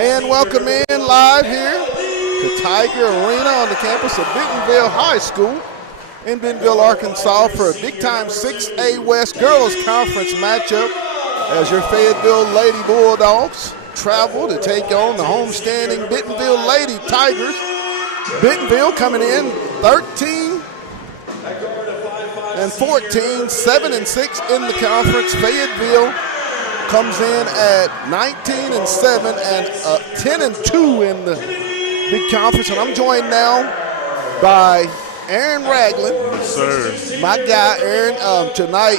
And welcome in live here to Tiger Arena on the campus of Bentonville High School in Bentonville, Arkansas for a big-time 6A West Girls Conference matchup as your Fayetteville Lady Bulldogs travel to take on the homestanding Bentonville Lady Tigers. Bentonville coming in 13-14, 7-6 in the conference. Fayetteville comes in at 19-7 and 10-2 in the big conference. And I'm joined now by Aaron Ragland. Yes, sir. My guy, Aaron. Tonight,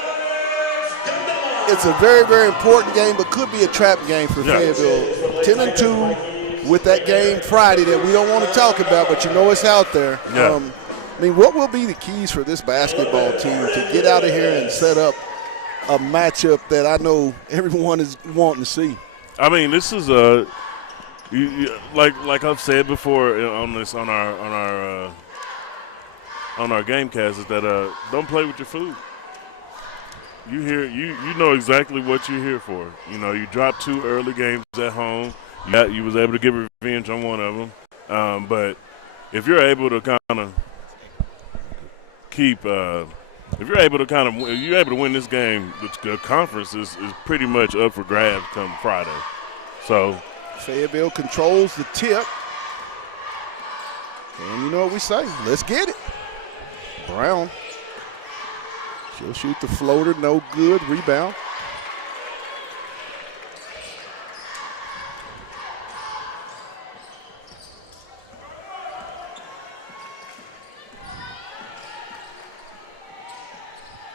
it's a very, very important game, but could be a trap game for Fayetteville. 10-2 with that game Friday that we don't want to talk about, but you know it's out there. Yeah. I mean, what will be the keys for this basketball team to get out of here and set up a matchup that I know everyone is wanting to see? I mean, this is like I've said before on our game cast is that don't play with your food. You know exactly what you're here for. You know, you dropped 2 early games at home. You was able to get revenge on one of them. But if you're able to kind of you're able to win this game, the conference is pretty much up for grabs come Friday. So Fayetteville controls the tip. And you know what we say, let's get it. Brown, she'll shoot the floater, no good, rebound.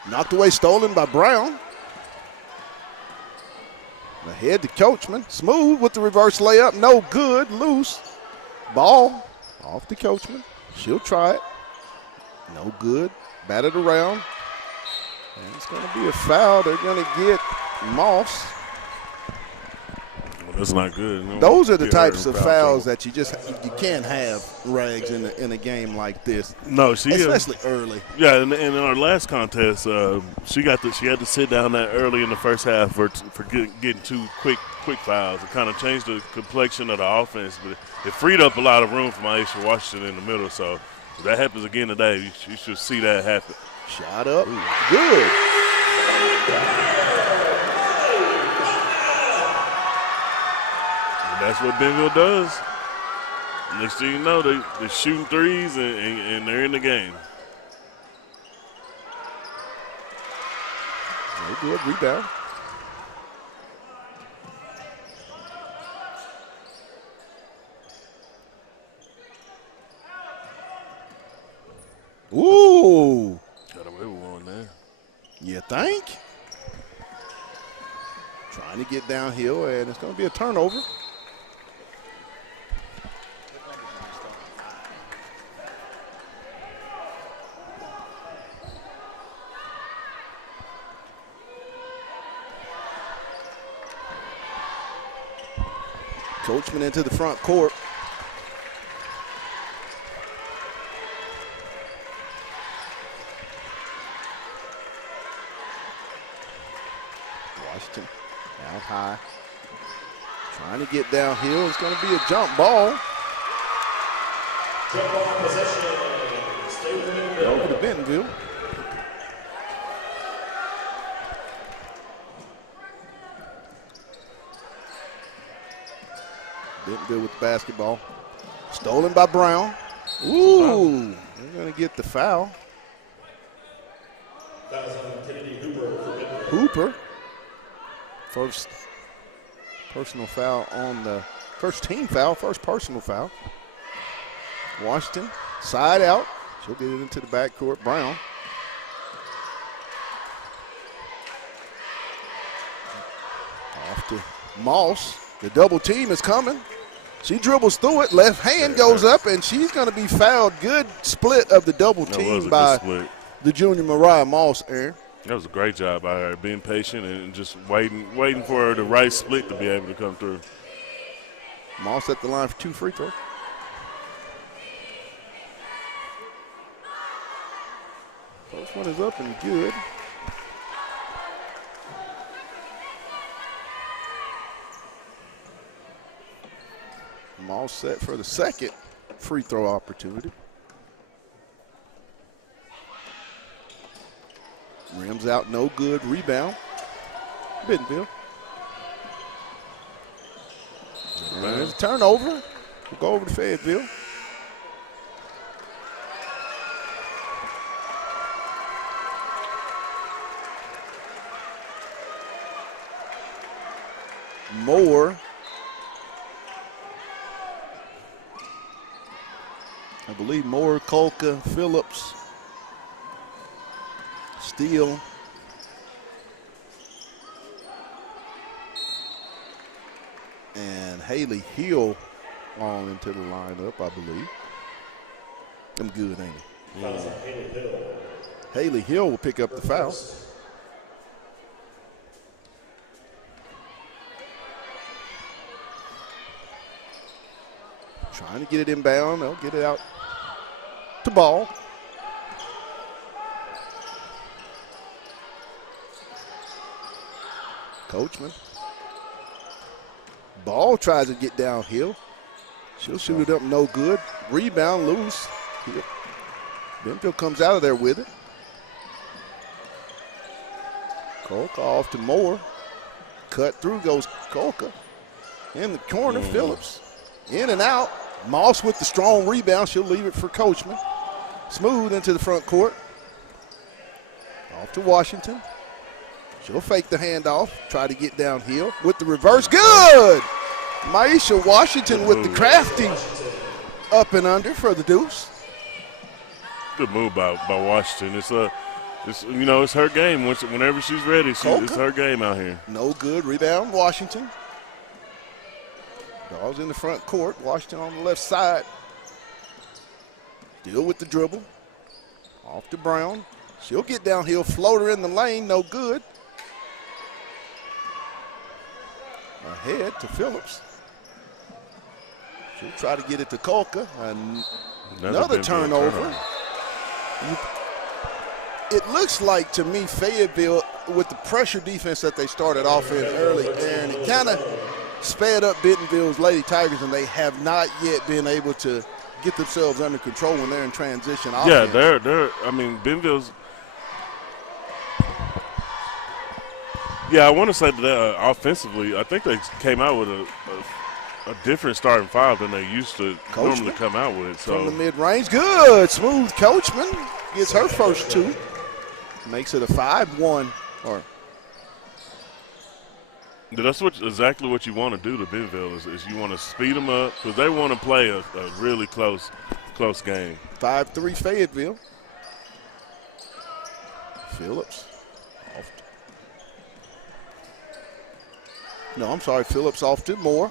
Knocked away, stolen by Brown. Ahead to Coachman. Smooth with the reverse layup. No good. Loose. Ball off to Coachman. She'll try it. No good. Batted around. And it's going to be a foul. They're going to get Moss. Well, that's not good. No, those are the types of fouls that you can't have, Rags, in a game like this. No, especially early. Yeah, and in our last contest, she had to sit down that early in the first half for getting 2 quick fouls. It kind of changed the complexion of the offense, but it freed up a lot of room for Aisha Washington in the middle. So if that happens again today, you should see that happen. Shot up. Ooh, good. That's what Bentonville does. Next thing you know, they're shooting threes and they're in the game. No good. Rebound. Ooh. Got away with one there. You think? Trying to get downhill, and it's going to be a turnover. Coachman into the front court. Washington out high. Trying to get downhill. It's going to be a jump ball. Jump ball possession. Over to Bentonville. Bentonville with the basketball. Stolen by Brown. Ooh, they're going to get the foul. Hooper. First personal foul on the first team foul, first personal foul. Washington, side out. She'll get it into the backcourt. Brown. Off to Moss. The double team is coming. She dribbles through it. Left hand goes up, and she's going to be fouled. Good split of the double team by the junior Mariah Moss, Aaron. That was a great job by her, being patient and just waiting for the right split to be able to come through. Moss at the line for 2 free throws. First one is up and good. I'm all set for the second free throw opportunity. Rims out, no good. Rebound. Bentonville. And there's a turnover. We'll go over to Fayetteville. Moore. I believe Moore, Kolka, Phillips, Steele. And Haley Hill on into the lineup, I believe. I'm good, ain't he? Yeah. Haley Hill will pick up the foul. Trying to get it inbound. They'll get it out to Ball. Coachman. Ball tries to get downhill. She'll shoot it up, no good. Rebound loose. Bentonville comes out of there with it. Kolka off to Moore. Cut through goes Kolka. In the corner, Phillips. In and out. Moss with the strong rebound. She'll leave it for Coachman. Smooth into the front court. Off to Washington. She'll fake the handoff. Try to get downhill with the reverse. Good! Maisha Washington with the crafty up and under for the deuce. Good move by Washington. It's her game. Whenever she's ready, it's her game out here. No good. Rebound, Washington. Dogs in the front court. Washington on the left side. Still with the dribble. Off to Brown. She'll get downhill. Floater in the lane. No good. Ahead to Phillips. She'll try to get it to Kolka. Another turnover. It looks like to me Fayetteville, with the pressure defense that they started off in early, and it kind of sped up Bentonville's Lady Tigers, and they have not yet been able to get themselves under control when they're in transition offense. Yeah, they're. I mean, Bentonville's. Yeah, I want to say that offensively, I think they came out with a different starting five than they used to normally come out with. So from the mid-range, good, smooth. Coachman gets her first two, makes it a 5-1. Or that's exactly what you want to do to Bentonville is you want to speed them up because they want to play a really close game. 5-3 Fayetteville. Phillips. No, I'm sorry, Phillips off to Moore.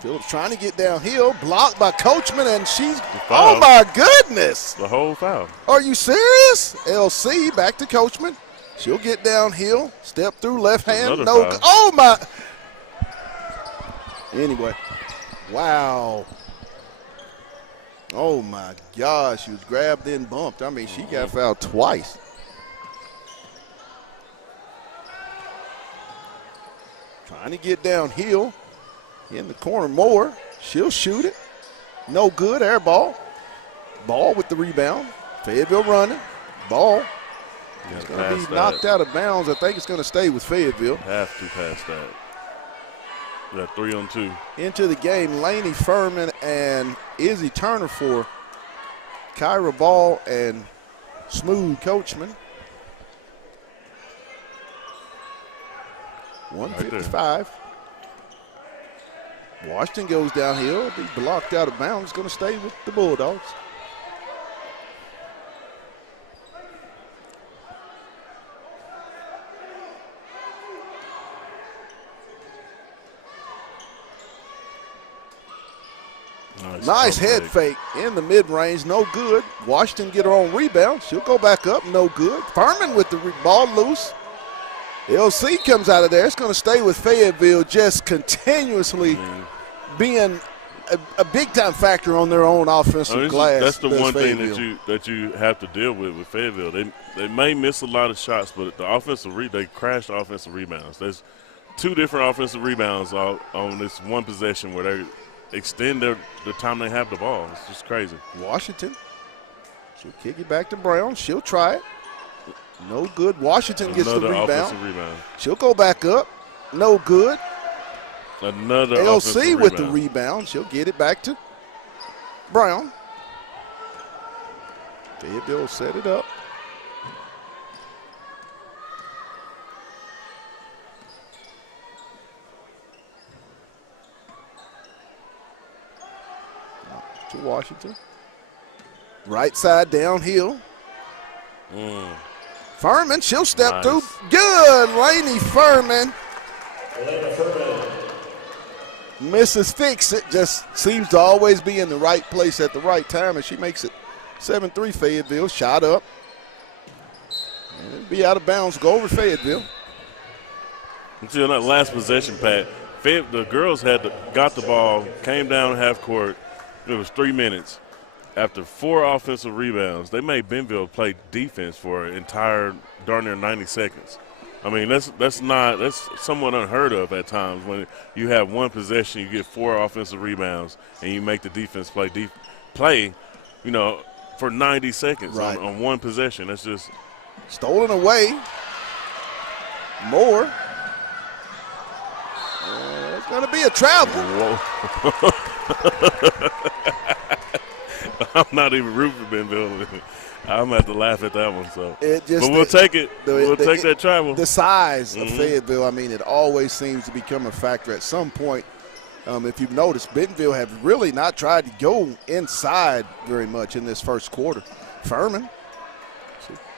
Phillips trying to get downhill, blocked by Coachman, and she's, oh my goodness. The whole foul. Are you serious? LC back to Coachman. She'll get downhill, step through left hand, no, foul. Oh my. Anyway, wow. Oh my gosh, she was grabbed and bumped. I mean, she got fouled twice. Trying to get downhill. In the corner, Moore. She'll shoot it. No good. Air ball. Ball with the rebound. Fayetteville running. Ball. It's going to be knocked out of bounds. I think it's going to stay with Fayetteville. Have to pass that. Yeah, 3-on-2. Into the game, Laney Furman and Izzy Turner for Kyra Ball and Smooth Coachman. 155. Washington goes downhill. Be blocked out of bounds. It's going to stay with the Bulldogs. Nice head fake in the mid-range. No good. Washington get her on rebound. She'll go back up. No good. Furman with the ball loose. LC comes out of there. It's going to stay with Fayetteville, just continuously being a big-time factor on their own offensive glass. That's the one thing Fayetteville. that you have to deal with Fayetteville. They may miss a lot of shots, but the they crash the offensive rebounds. There's 2 different offensive rebounds on this one possession where they extend the time they have the ball. It's just crazy. Washington, she'll kick it back to Brown. She'll try it. No good. Washington gets the rebound. Offensive rebound. She'll go back up. No good. Another LC with the rebound. She'll get it back to Brown. Fayetteville will set it up. To Washington. Right side downhill. Furman, she'll step through. Good, Lainey Furman. Mrs. Fix-It just seems to always be in the right place at the right time, and she makes it 7-3 Fayetteville. Shot up. And it'll be out of bounds. Go over Fayetteville. Until that last possession, Pat, the girls got the ball, came down half court. It was 3 minutes. After 4 offensive rebounds, they made Bentonville play defense for an entire darn near 90 seconds. I mean, that's somewhat unheard of at times when you have one possession, you get 4 offensive rebounds, and you make the defense play, for 90 seconds on one possession. That's just stolen away. More. It's going to be a travel. Whoa. I'm not even rooting for Bentonville. I'm going to have to laugh at that one. So, but we'll take it. We'll take that travel. The size of Fayetteville, I mean, it always seems to become a factor at some point. If you've noticed, Bentonville have really not tried to go inside very much in this first quarter. Furman,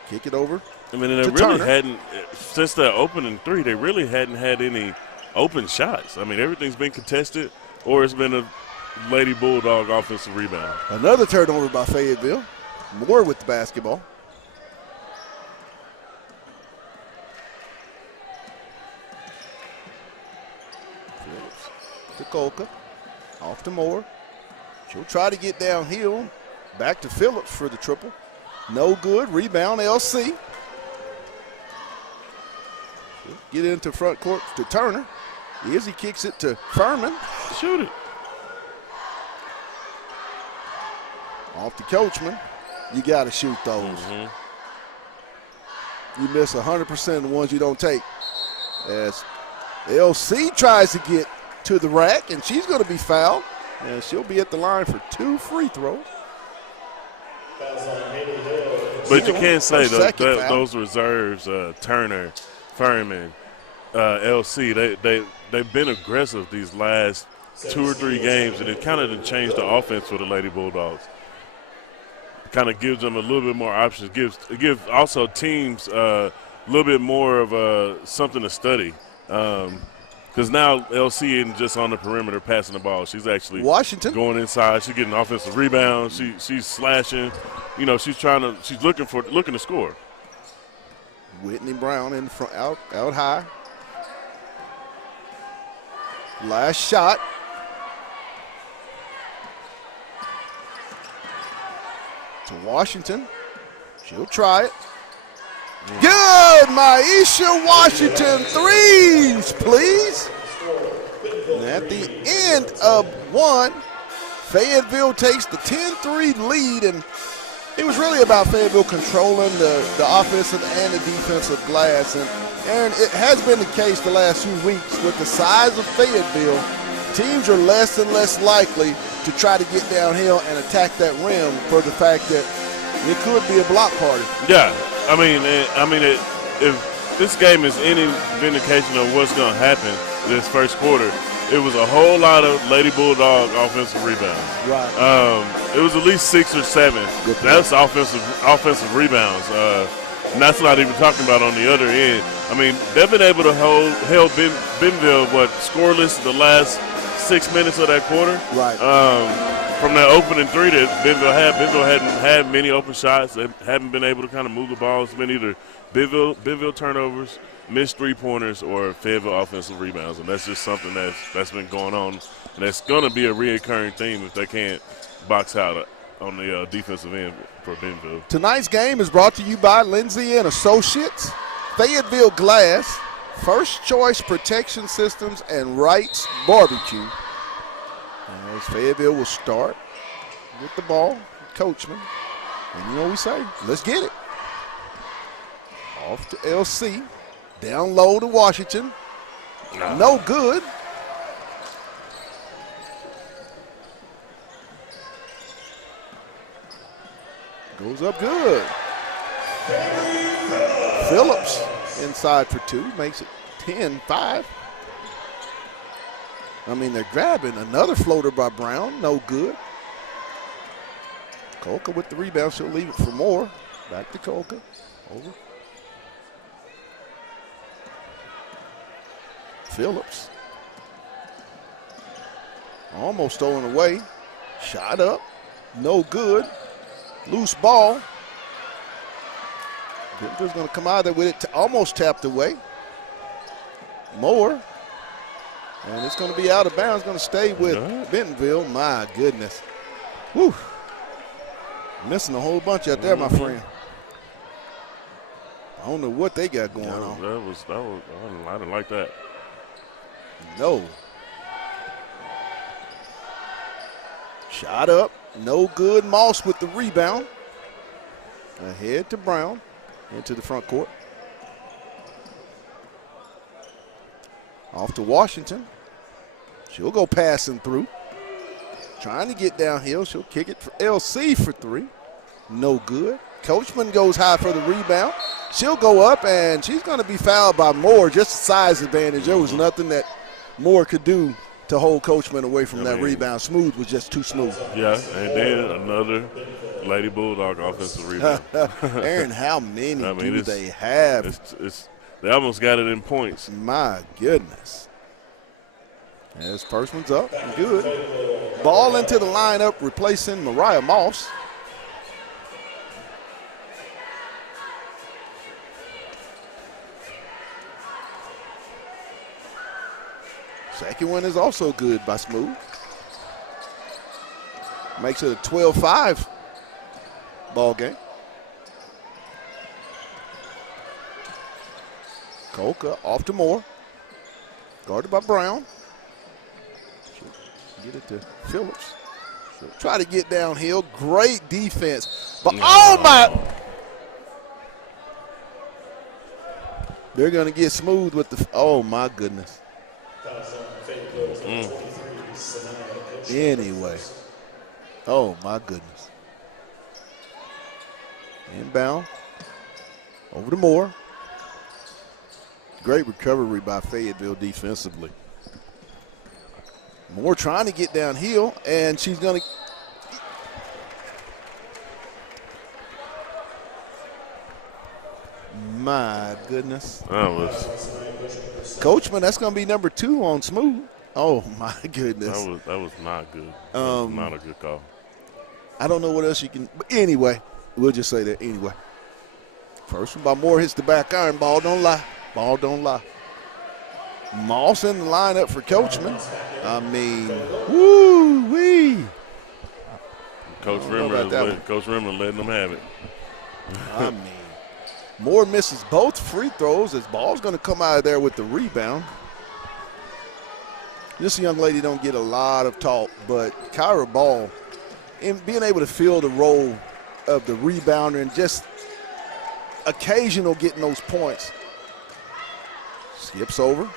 kick it over. I mean, they really hadn't, since that opening 3, they really hadn't had any open shots. I mean, everything's been contested, or it's been a Lady Bulldog offensive rebound. Another turnover by Fayetteville. Moore with the basketball. Phillips to Kolka. Off to Moore. She'll try to get downhill. Back to Phillips for the triple. No good. Rebound, LC. She'll get into front court to Turner. Izzy kicks it to Furman. Shoot it. Off to Coachman. You got to shoot those. You miss 100% of the ones you don't take. As LC tries to get to the rack, and she's going to be fouled. And she'll be at the line for 2 free throws. But you can't say those reserves, Turner, Furman, LC, they've been aggressive these last 2 or 3 games, and it kind of changed the offense for the Lady Bulldogs. Kind of gives them a little bit more options. It gives also teams a little bit more of something to study. Because now LC isn't just on the perimeter passing the ball. She's actually going inside. She's getting offensive rebounds. She's slashing. She's looking to score. Whitney Brown in front, out high. Last shot. To Washington. She'll try it. Good, Maisha Washington. 3s, please. And at the end of 1, Fayetteville takes the 10-3 lead, and it was really about Fayetteville controlling the offensive and the defensive glass. And Aaron, it has been the case the last few weeks with the size of Fayetteville. Teams are less and less likely to try to get downhill and attack that rim for the fact that it could be a block party. Yeah, I mean, if this game is any vindication of what's going to happen this first quarter, it was a whole lot of Lady Bulldog offensive rebounds. Right. It was at least 6 or 7. That's offensive rebounds. And that's not even talking about on the other end. I mean, they've been able to hold Bentonville, scoreless the last 6 minutes of that quarter. Right. From that opening three that Bentonville hadn't had many open shots. They haven't been able to kind of move the ball. It's been either Bentonville turnovers, missed three-pointers, or Fayetteville offensive rebounds. And that's just something that's been going on. And that's going to be a reoccurring theme if they can't box out on the defensive end for Bentonville. Tonight's game is brought to you by Lindsay and Associates, Fayetteville Glass, First Choice Protection Systems, and Wright's Barbecue. As Fayetteville will start with the ball, Coachman. And you know what we say? Let's get it. Off to LC. Down low to Washington. No good. Goes up good. Phillips inside for two. Makes it 10-5. I mean, they're grabbing another floater by Brown. No good. Colca with the rebound. She'll leave it for more. Back to Colca. Over. Phillips. Almost stolen away. Shot up. No good. Loose ball. Bentonville's going to come out there with it. Almost tapped away. Moore. And it's going to be out of bounds. Going to stay with Bentonville. My goodness. Whew. Missing a whole bunch out there, my friend. I don't know what they got going on. I didn't like that. No. Shot up. No good. Moss with the rebound. Ahead to Brown. Into the front court. Off to Washington. She'll go passing through. Trying to get downhill. She'll kick it for LC for three. No good. Coachman goes high for the rebound. She'll go up, and she's going to be fouled by Moore. Just a size advantage. There was nothing that Moore could do to hold Coachman away from that rebound. Smooth was just too smooth. Yeah, and then another Lady Bulldog offensive rebound. Aaron, how many do they have? They almost got it in points. My goodness. As first one's up, good. Ball into the lineup, replacing Mariah Moss. Second one is also good by Smooth. Makes it a 12-5 ball game. Colca off to Moore. Guarded by Brown. Get it to Phillips. Try to get downhill. Great defense. But oh my! They're going to get Smooth with the. Oh my goodness. Anyway. Oh my goodness. Inbound. Over to Moore. Great recovery by Fayetteville defensively. Moore trying to get downhill, and she's going to. My goodness. Coachman, that's going to be number 2 on Smooth. Oh, my goodness. That was not good. That was not a good call. I don't know what else you can. But anyway, we'll just say that anyway. First one by Moore hits the back iron. Ball don't lie. Ball don't lie. Moss in the lineup for Coachman. I mean, woo-wee. Coach Rimmer letting them have it. I mean, Moore misses both free throws as Ball's going to come out of there with the rebound. This young lady don't get a lot of talk, but Kyra Ball, in being able to fill the role of the rebounder and just occasional getting those points. Skips over.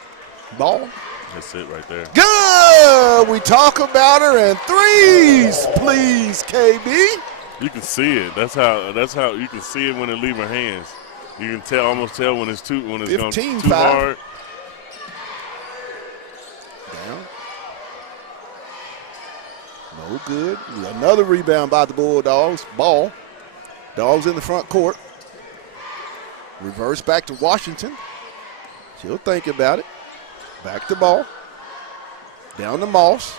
Ball. That's it right there. Good. We talk about her and threes, please, KB. You can see it. That's how you can see it when it leave her hands. You can almost tell when it's going too hard. Down. No good. Another rebound by the Bulldogs. Ball. Dogs in the front court. Reverse back to Washington. She'll think about it. Back to Ball. Down to Moss.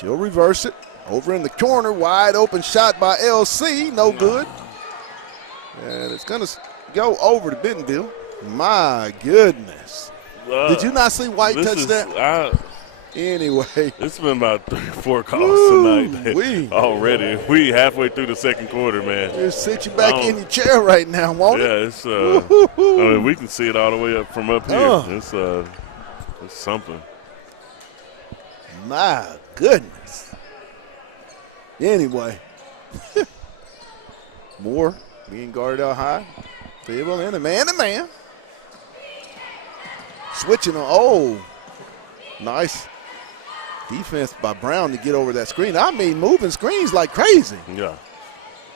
She'll reverse it. Over in the corner, wide open shot by LC, no good. And it's going to go over to Bentonville. My goodness. Did you not see White touch that? Anyway. It's been about 3 or 4 calls tonight already. We halfway through the second quarter, man. Just sit you back in your chair right now, won't it? Yeah, it's I mean, we can see it all the way up from up here. It's something. My goodness. Anyway. Moore being guarded out high. Fayetteville in a man-to-man. Switching on. Oh, nice defense by Brown to get over that screen. I mean, moving screens like crazy. Yeah.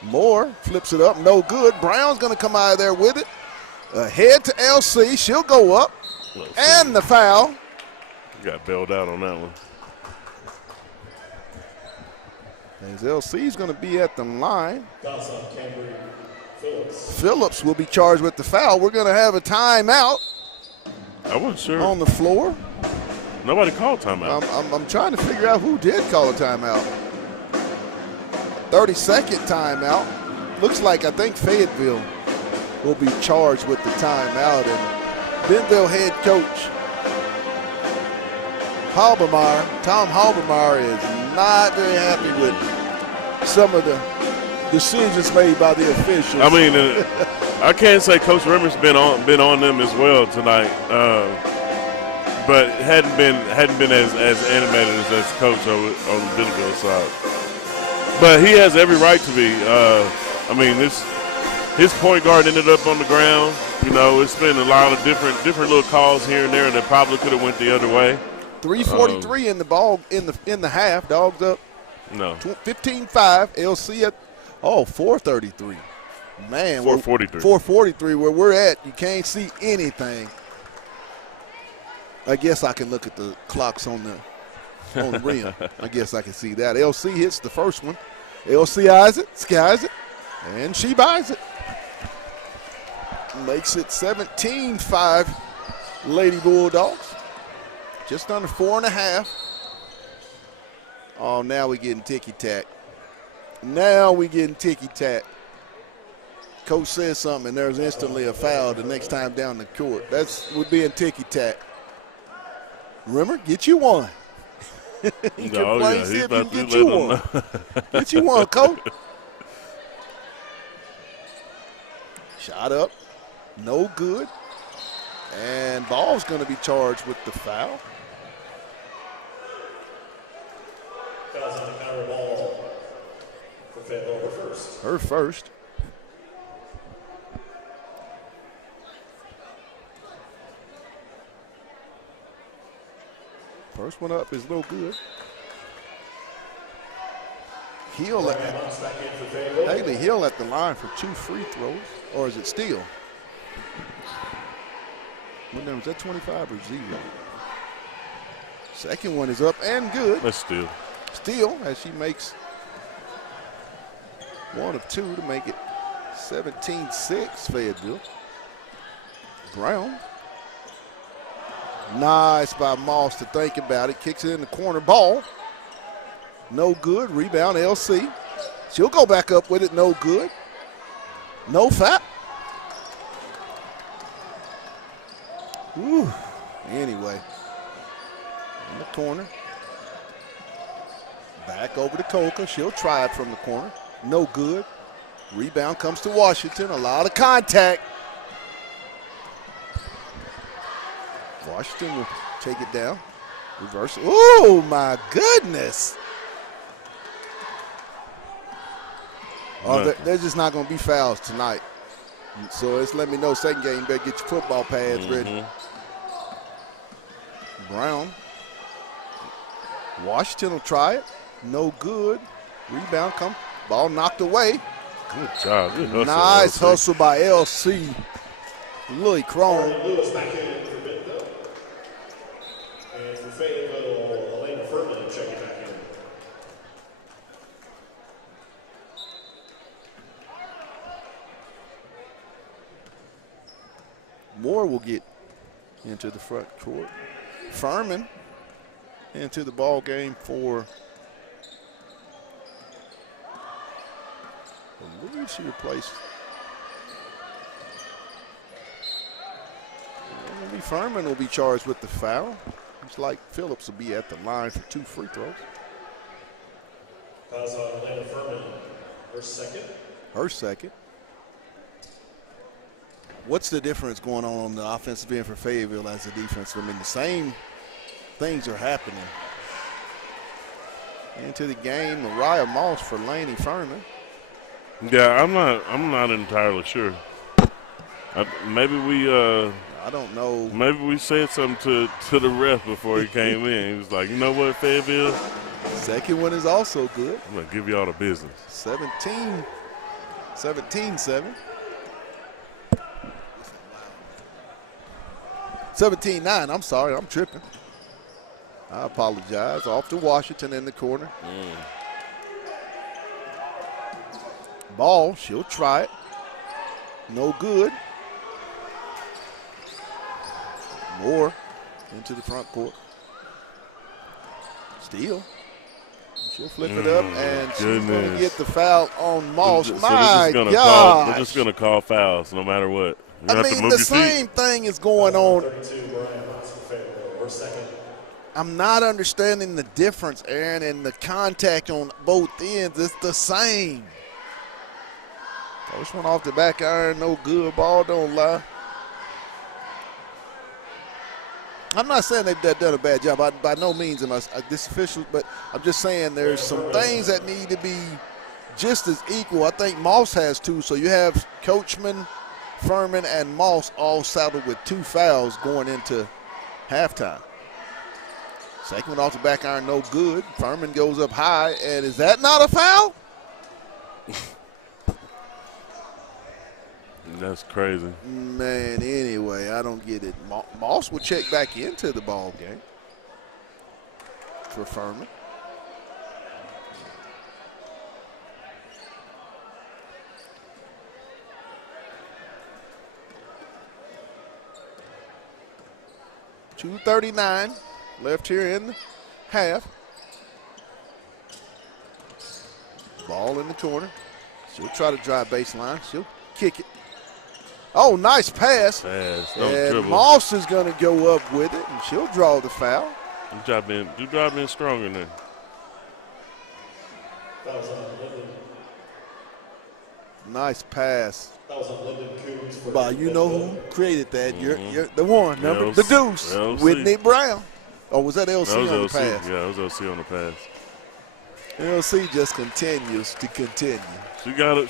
Moore flips it up, no good. Brown's going to come out of there with it. Ahead to LC. She'll go up. And the foul. Got bailed out on that one. As LC's going to be at the line. Phillips will be charged with the foul. We're going to have a timeout. I wasn't sure. On the floor. Nobody called timeout. I'm trying to figure out who did call a timeout. 30-second timeout. Looks like I think Fayetteville will be charged with the timeout. And Bentonville head coach Tom Halbermeyer is not very happy with some of the decisions made by the officials. I mean, I can't say Coach Rimmer's been on them as well tonight, but hadn't been as animated as Coach on the Bentonville side. But he has every right to be. I mean, his point guard ended up on the ground. You know, it's been a lot of different little calls here and there that probably could have went the other way. 3:43 in the ball in the half. Dogs up. No. 15-5. LC at 4:33. Man, 4:43. 4:43 where we're at. You can't see anything. I guess I can look at the clocks on the rim. I guess I can see that. LC hits the first one. LC eyes it, skies it, and she buys it. Makes it 17-5 Lady Bulldogs. Just under 4.5. Oh, now we're getting ticky-tack. Now we're getting ticky-tack. Coach says something, and there's instantly a foul the next time down the court. We're being ticky-tack. Rimmer, get you one. See if he can get you one. Get you one, Coach. Shot up. No good. And Ball's going to be charged with the foul. Fouls on the counter ball for Fayetteville first. Her first. First one up is no good. Haley Hill at the line for 2 free throws. Or is it Steele? What number is that, 25 or 0? Second one is up and good. That's Steele. Steele as she makes 1 of 2 to make it 17-6 Fayetteville. Brown. Nice by Moss to think about it. Kicks it in the corner. Ball. No good. Rebound LC. She'll go back up with it. No good. No foul. Whew. Anyway. In the corner. Back over to Coca. She'll try it from the corner. No good. Rebound comes to Washington. A lot of contact. Washington will take it down. Reverse. Oh, my goodness. Oh, there's just not going to be fouls tonight. So it's let me know second game, you better get your football pads ready. Brown. Washington will try it. No good. Rebound come. Ball knocked away. Good job. Good hustle, nice LC. hustle by LC. Lily Crone. Lewis back in for Bentonville. And for Fayetteville, Elena Furman checking back in. Moore will get into the front court. Furman into the ball game for, I believe she replaced. Maybe Furman will be charged with the foul. Looks like Phillips will be at the line for 2 free throws. Fouls on Elena Furman, her second. Her second. What's the difference going on the offensive end for Fayetteville as a defense? I mean, the same things are happening. Into the game, Mariah Moss for Laney Furman. Yeah, I'm not entirely sure. Maybe we I don't know. Maybe we said something to the ref before he came in. He was like, you know what, Fayetteville? Second one is also good. I'm going to give you all the business. 17-7. 17-9, I'm sorry, I'm tripping. I apologize. Off to Washington in the corner. Ball, she'll try it. No good. Moore into the front court. Steal. She'll flip it up, and she's going to get the foul on Moss. My God. We're just going to call fouls no matter what. I mean, the same thing is going on. I'm not understanding the difference, Aaron, and the contact on both ends. It's the same. First one off the back iron, no good. Ball don't lie. I'm not saying they've done a bad job. By no means am I this official, but I'm just saying there's some things that need to be just as equal. I think Moss has 2, so you have Coachman, Furman, and Moss all saddled with 2 fouls going into halftime. Second one off the back iron, no good. Furman goes up high, and is that not a foul? That's crazy. Man, anyway, I don't get it. Moss will check back into the ball game for Furman. .239 left here in the half. Ball in the corner. She'll try to drive baseline. She'll kick it. Oh, nice pass. And Moss is going to go up with it, and she'll draw the foul. You drive in stronger now. Nice pass. By you know who created that. You're the one, number the deuce, LC. Whitney Brown. Oh, was that LC on the pass? Yeah, it was LC on the pass. LC just continues to continue. She got it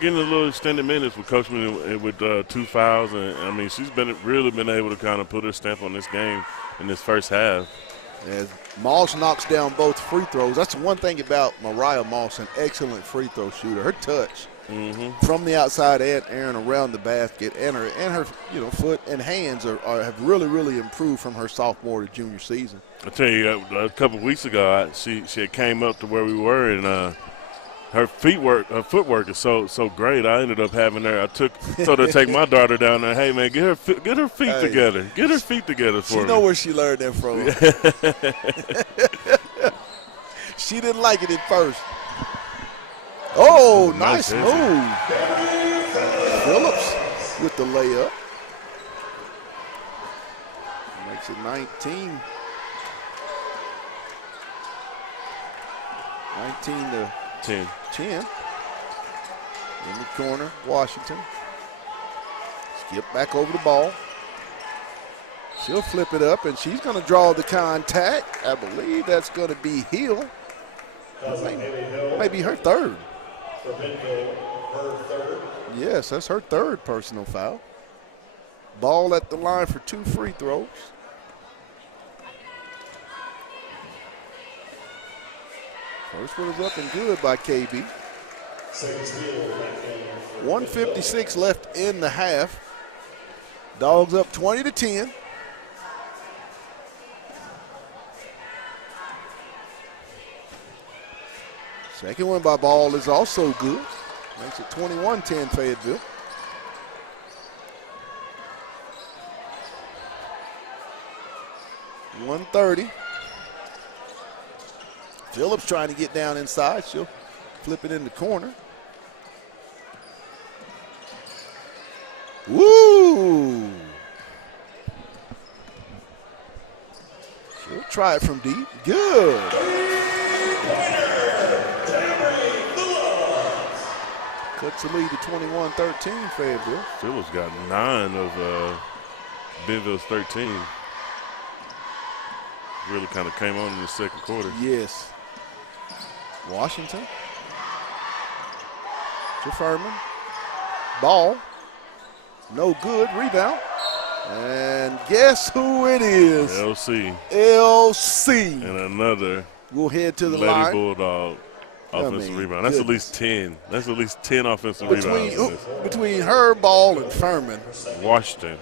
getting a little extended minutes with Coachman with 2 fouls, and I mean she's really been able to kind of put her stamp on this game in this first half. As Moss knocks down both free throws. That's one thing about Mariah Moss, an excellent free throw shooter. Her touch from the outside and Aaron around the basket, and her foot and hands have really improved from her sophomore to junior season. I tell you, a couple of weeks ago, she had came up to where we were, and her footwork is so great. I ended up having her. I told her to take my daughter down there. Hey man, get her feet together. Get her feet together for me. She know where she learned that from. She didn't like it at first. Oh, nice move. Phillips with the layup. Makes it 19. 19-10. In the corner, Washington. Skip back over the ball. She'll flip it up, and she's going to draw the contact. I believe that's going to be Hill. Maybe her third. For Bentonville, her third. Yes, that's her third personal foul. Ball at the line for 2 free throws. First one is up and good by KB. 1:56 left in the half. Dogs up 20-10. Second one by Ball is also good. Makes it 21-10 Fayetteville. .130 Phillips trying to get down inside. She'll flip it in the corner. Woo! She'll try it from deep. Good. Cuts the lead to 21-13, Fayetteville. Phillips got 9 of Bentonville's 13. Really kind of came on in the second quarter. Yes. Washington. To Furman. Ball. No good. Rebound. And guess who it is? LC. LC. And another We'll head to the Lady line. Bulldog offensive rebound. That's goodness. at least 10. That's at least 10 offensive rebounds. Between her, Ball, and Furman. Washington.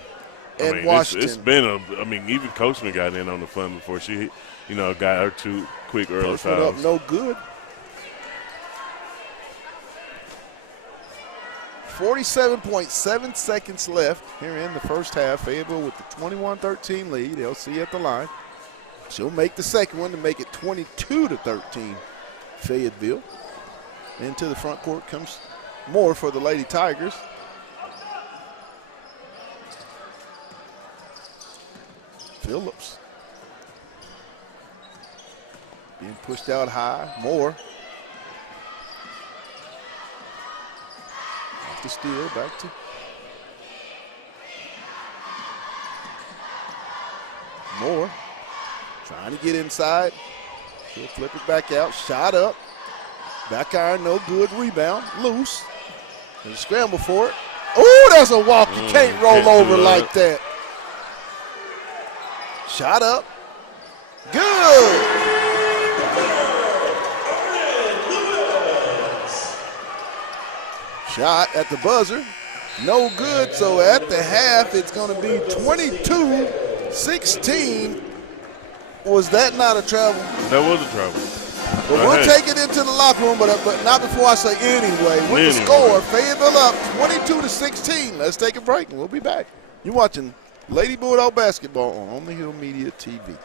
Washington. It's been even Coachman got in on the fun before she, got her 2 quick early First one up, fouls. no good. 47.7 seconds left here in the first half. Fayetteville with the 21-13 lead. LC at the line. She'll make the second one to make it 22-13 Fayetteville. Into the front court comes Moore for the Lady Tigers. Phillips being pushed out high. Moore. Off the steal, back to Moore. Trying to get inside. She'll flip it back out. Shot up. Back iron, no good. Rebound. Loose. And a scramble for it. Oh, that's a walk. You can't roll over like that. Shot up. Good. Shot at the buzzer. No good. So at the half, it's going to be 22-16. Was that not a travel? That was a travel. But we'll take it into the locker room, but not before I say anyway. With the score, Fayetteville up 22-16. Let's take a break, and we'll be back. You're watching Lady Bulldog basketball on the Hill Media TV.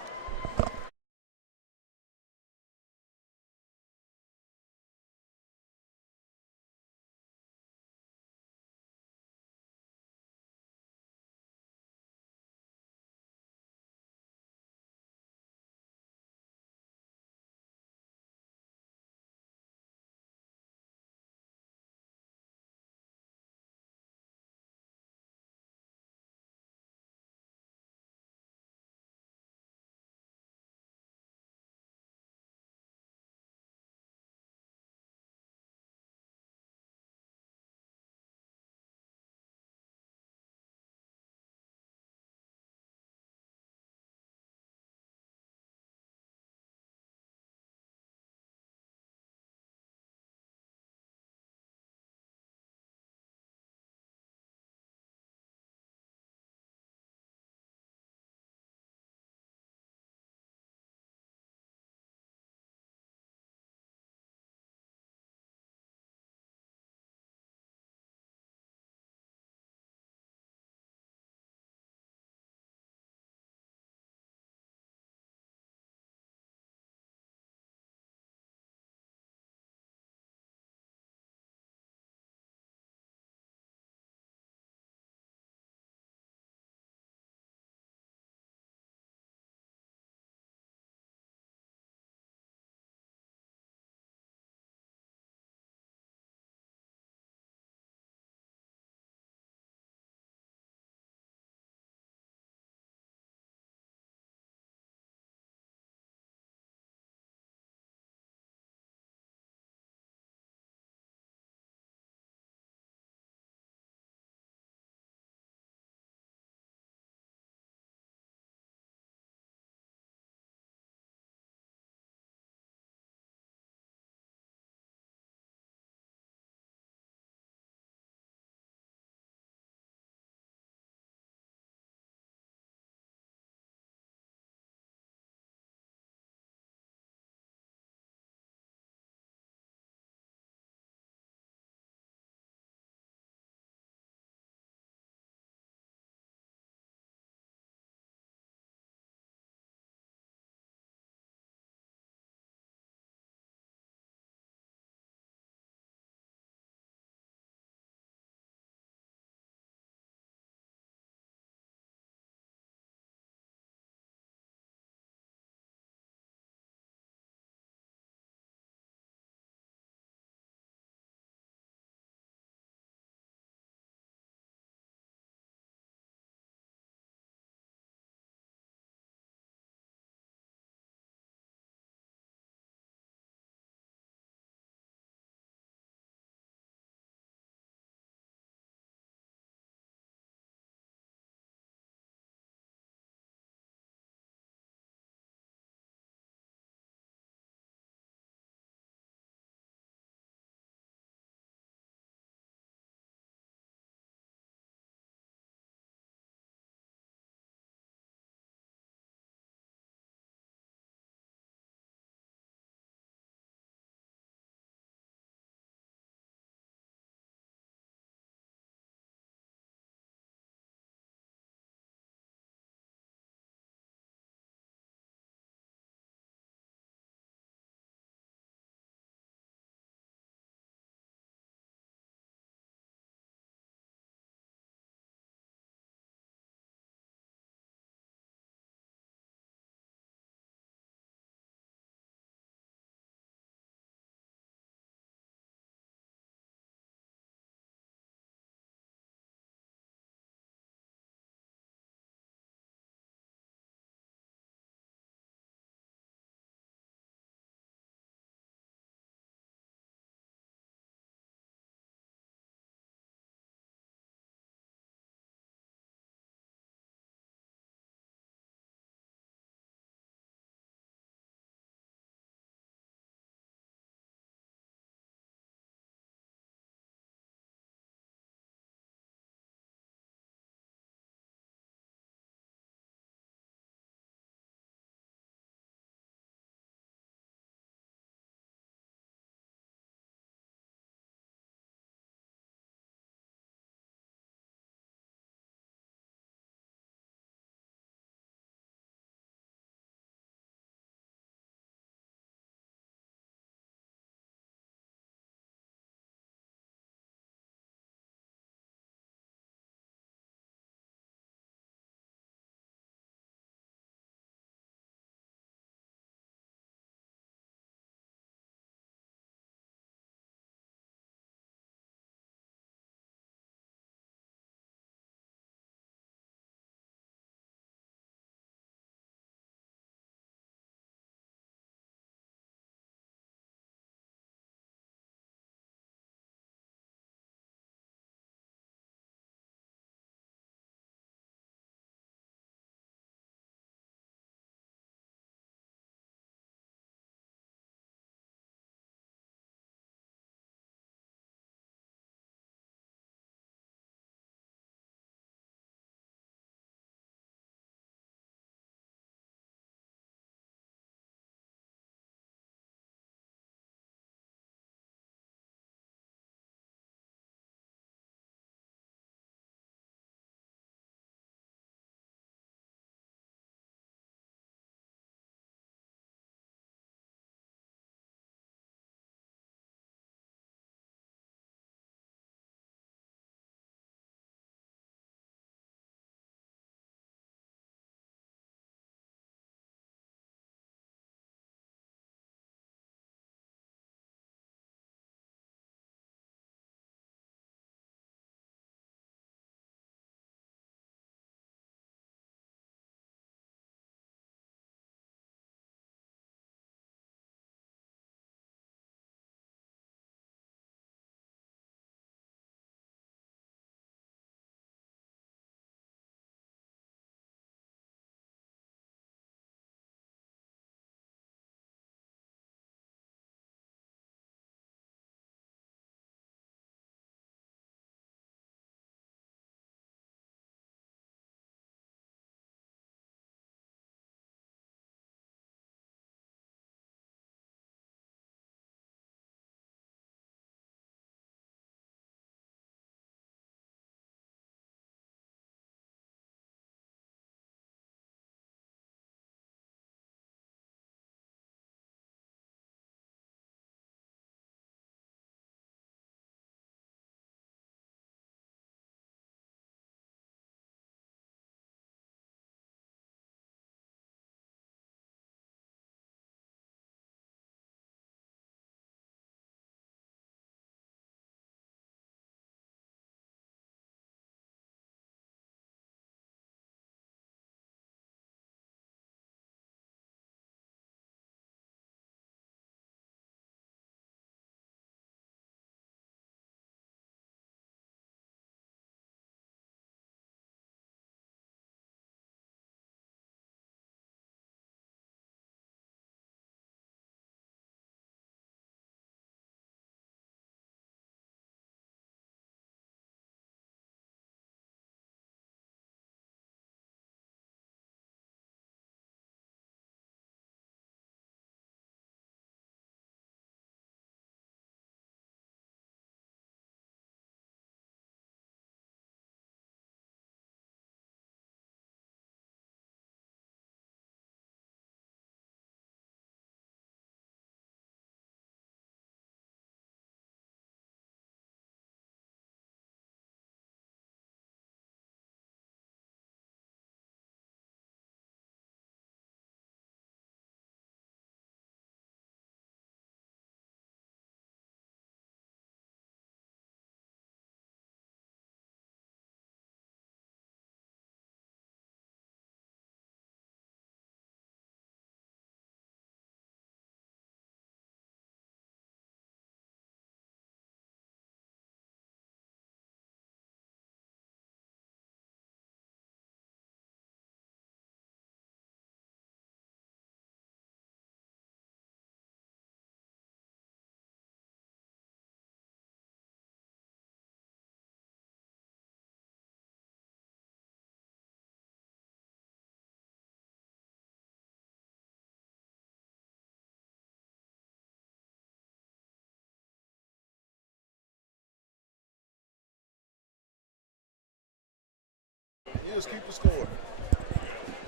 Just keep the score.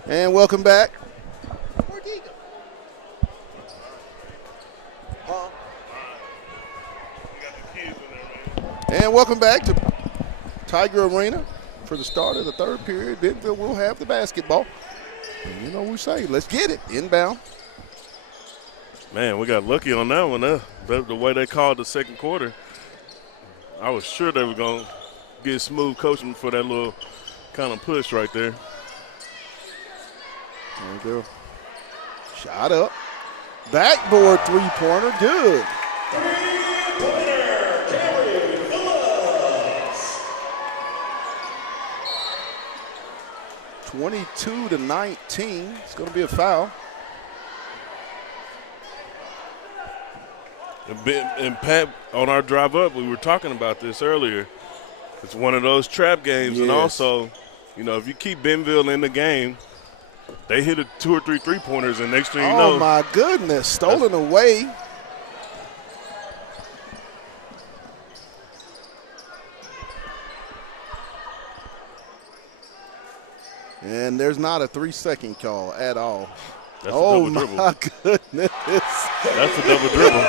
And welcome back. And welcome back to Tiger Arena for the start of the third period. Bentonville will have the basketball. And you know what we say, let's get it. Inbound. Man, we got lucky on that one. The way they called the second quarter, I was sure they were going to get smooth coaching for that little kind of push right there. There we go. Shot up. Backboard three-pointer, good. 22-19. It's going to be a foul. And Pat, on our drive up, we were talking about this earlier. It's one of those trap games, Yes. and also, you know, if you keep Bentonville in the game, they hit 2 or 3 3-pointers, and next thing you know. Oh, my goodness. Stolen away. And there's not a 3-second call at all. That's oh, a double dribble. My goodness. That's a double dribble.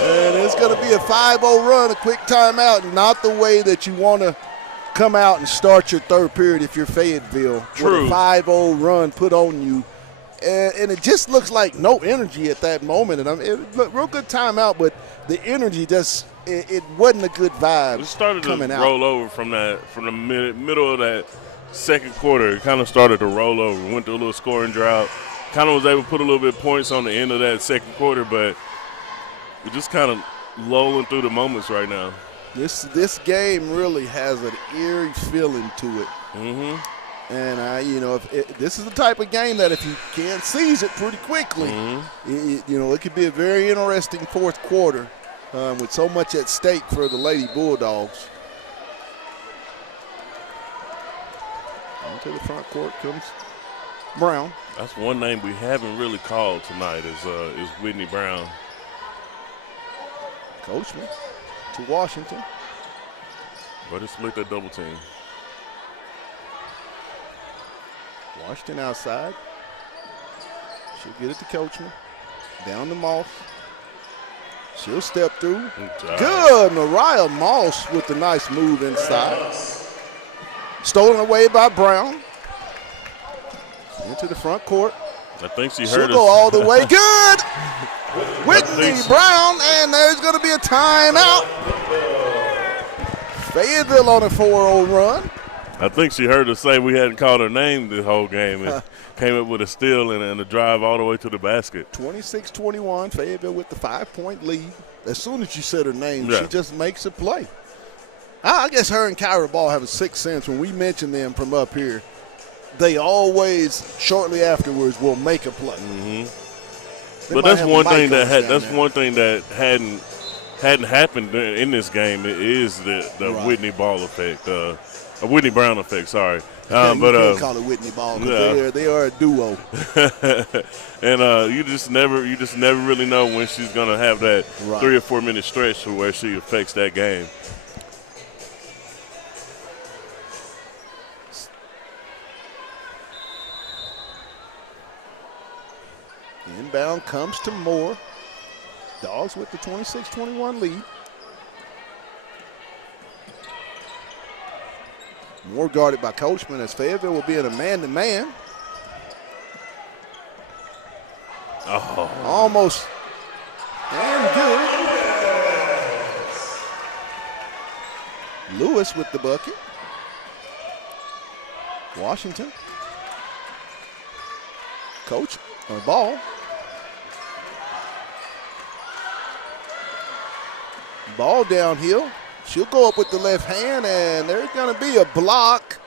And it's going to be a 5-0 run, a quick timeout, not the way that you want to come out and start your third period if you're Fayetteville. True. With a 5-0 run put on you. And it just looks like no energy at that moment. And it looked real good timeout, but the energy just it wasn't a good vibe. It started to coming out. roll over from the middle of that second quarter. It kind of started to roll over. Went through a little scoring drought. Kind of was able to put a little bit of points on the end of that second quarter, but we're just kind of lolling through the moments right now. This game really has an eerie feeling to it. Mm-hmm. And this is the type of game that if you can't seize it pretty quickly, it could be a very interesting fourth quarter with so much at stake for the Lady Bulldogs. Into the front court comes Brown. That's one name we haven't really called tonight is Whitney Brown. Coachman to Washington. But it's split that double team. Washington outside. She'll get it to Coachman. Down to Moss. She'll step through. Good. Mariah Moss with the nice move inside. Stolen away by Brown. Into the front court. I think she'll She'll go all the way. Good. Whitney Brown, and there's going to be a timeout. Fayetteville on a 4-0 run. I think she heard us say we hadn't called her name the whole game and came up with a steal and a drive all the way to the basket. 26-21, Fayetteville with the 5-point lead. As soon as you said her name, she just makes a play. I guess her and Kyra Ball have a sixth sense. When we mention them from up here, they always, shortly afterwards, will make a play. Mm-hmm. But that's one thing that hadn't happened in this game is the Whitney Ball effect. Whitney Brown effect, sorry. But can't call it Whitney Ball because they are a duo. And you just never really know when she's gonna have that 3 or 4 minute stretch where she affects that game. The inbound comes to Moore. Dogs with the 26-21 lead. Moore guarded by Coachman as Fayetteville will be in a man-to-man. Almost. And good. Lewis with the bucket. Washington. Coach, or Ball. Ball downhill. She'll go up with the left hand, and there's going to be a block.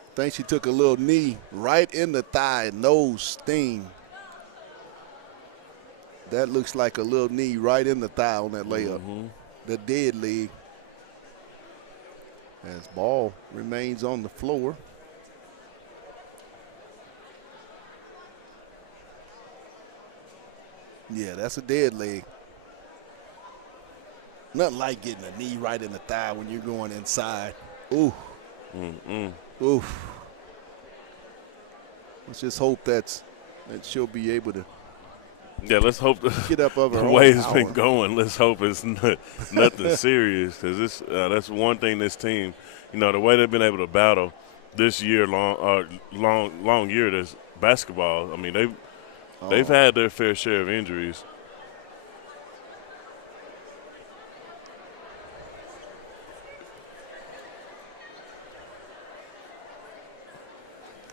I think she took a little knee right in the thigh, nose sting. That looks like a little knee right in the thigh on that layup. The dead leg. As Ball remains on the floor. Yeah, that's a dead leg. Nothing like getting a knee right in the thigh when you're going inside. Ooh. Oof. Let's just hope that she'll be able to. Yeah, let's hope get up over the way it's been going. Let's hope it's nothing serious, because that's one thing this team, the way they've been able to battle this year, long year, this basketball. I mean, they've had their fair share of injuries.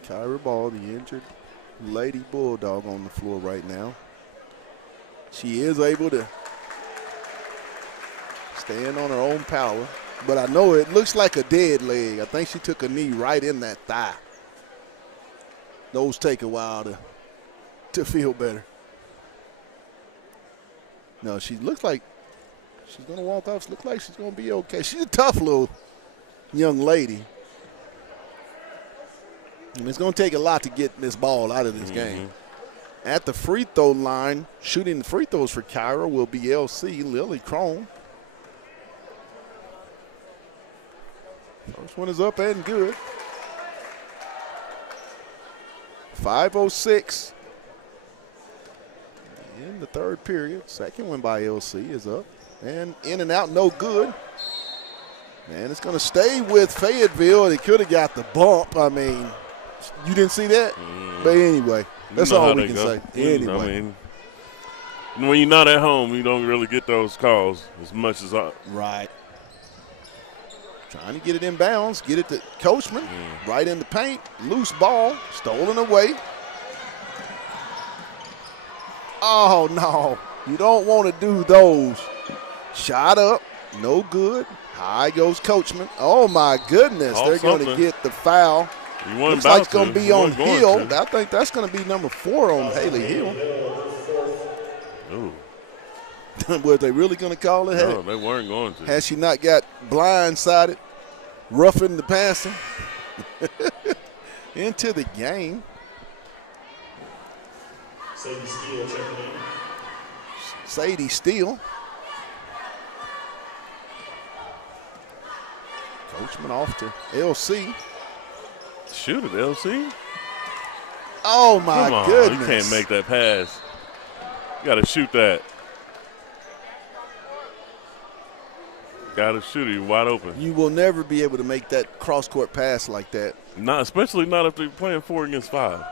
Kyra Ball, the injured Lady Bulldog, on the floor right now. She is able to stand on her own power, but I know it looks like a dead leg. I think she took a knee right in that thigh. Those take a while to feel better. No, she looks like she's going to walk off. Looks like she's going to be okay. She's a tough little young lady. And it's going to take a lot to get this ball out of this game. At the free throw line, shooting the free throws for Kyra will be LC, Lily Crone. First one is up and good. 5:06 in the third period. Second one by LC is up. And in and out, no good. And it's going to stay with Fayetteville. They could have got the bump. I mean, you didn't see that? But anyway. That's all we can say. Anyway. I mean, when you're not at home, you don't really get those calls as much as I. Right. Trying to get it in bounds, get it to Coachman, right in the paint, loose ball, stolen away. Oh, no. You don't want to do those. Shot up, no good. High goes Coachman. Oh, my goodness. They're going to get the foul. Looks like it's going to be on Hill. I think that's going to be number 4 on Haley Hill. Ooh. Were they really going to call it? No, they weren't going to. Has she not got blindsided, roughing the passing into the game? Sadie Steele checking in. Sadie Steele. Coachman off to LC. Shoot it, LC. Oh, my goodness. You can't make that pass. You got to shoot that. Got to shoot it. You're wide open. You will never be able to make that cross-court pass like that. Especially not if they're playing 4 against 5.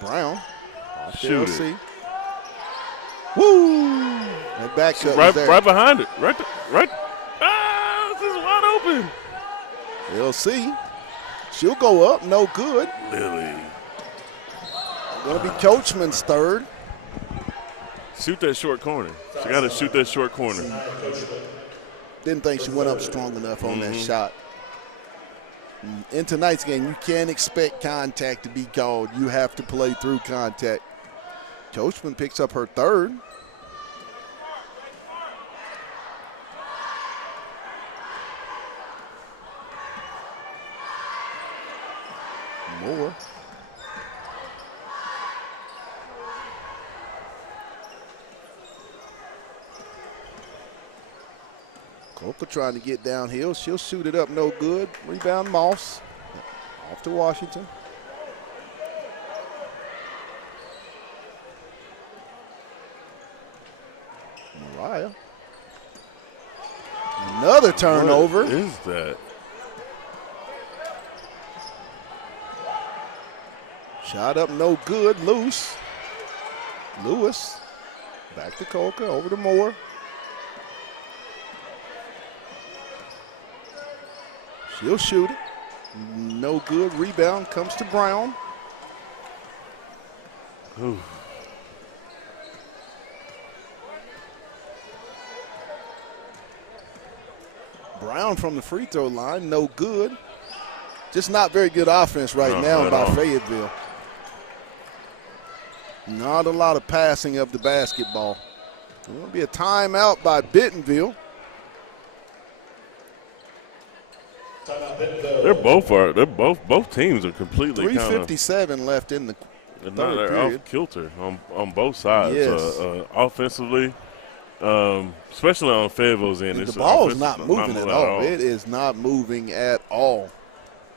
Brown. Shoot LC. it. Woo! That back cut was there. Right behind it. Right. This is wide open. LC. She'll go up. No good. Lily. Going to be Coachman's third. Shoot that short corner. She got to shoot that short corner. Didn't think she went up strong enough on that shot. In tonight's game, you can't expect contact to be called. You have to play through contact. Coachman picks up her third. Moore. Coca trying to get downhill. She'll shoot it up, no good. Rebound, Moss. Off to Washington. Mariah. Another turnover. What is that? Shot up, no good. Loose. Lewis. Back to Coca, over to Moore. She'll shoot it. No good. Rebound comes to Brown. Ooh. Brown from the free throw line, no good. Just not very good offense right now by Fayetteville. Not a lot of passing of the basketball. There will be a timeout by Bentonville. They're both teams are completely 3:57 left in the third they're period. off kilter on both sides. Yes. Offensively, especially on Fayetteville's end. The ball is not moving at all. It is not moving at all.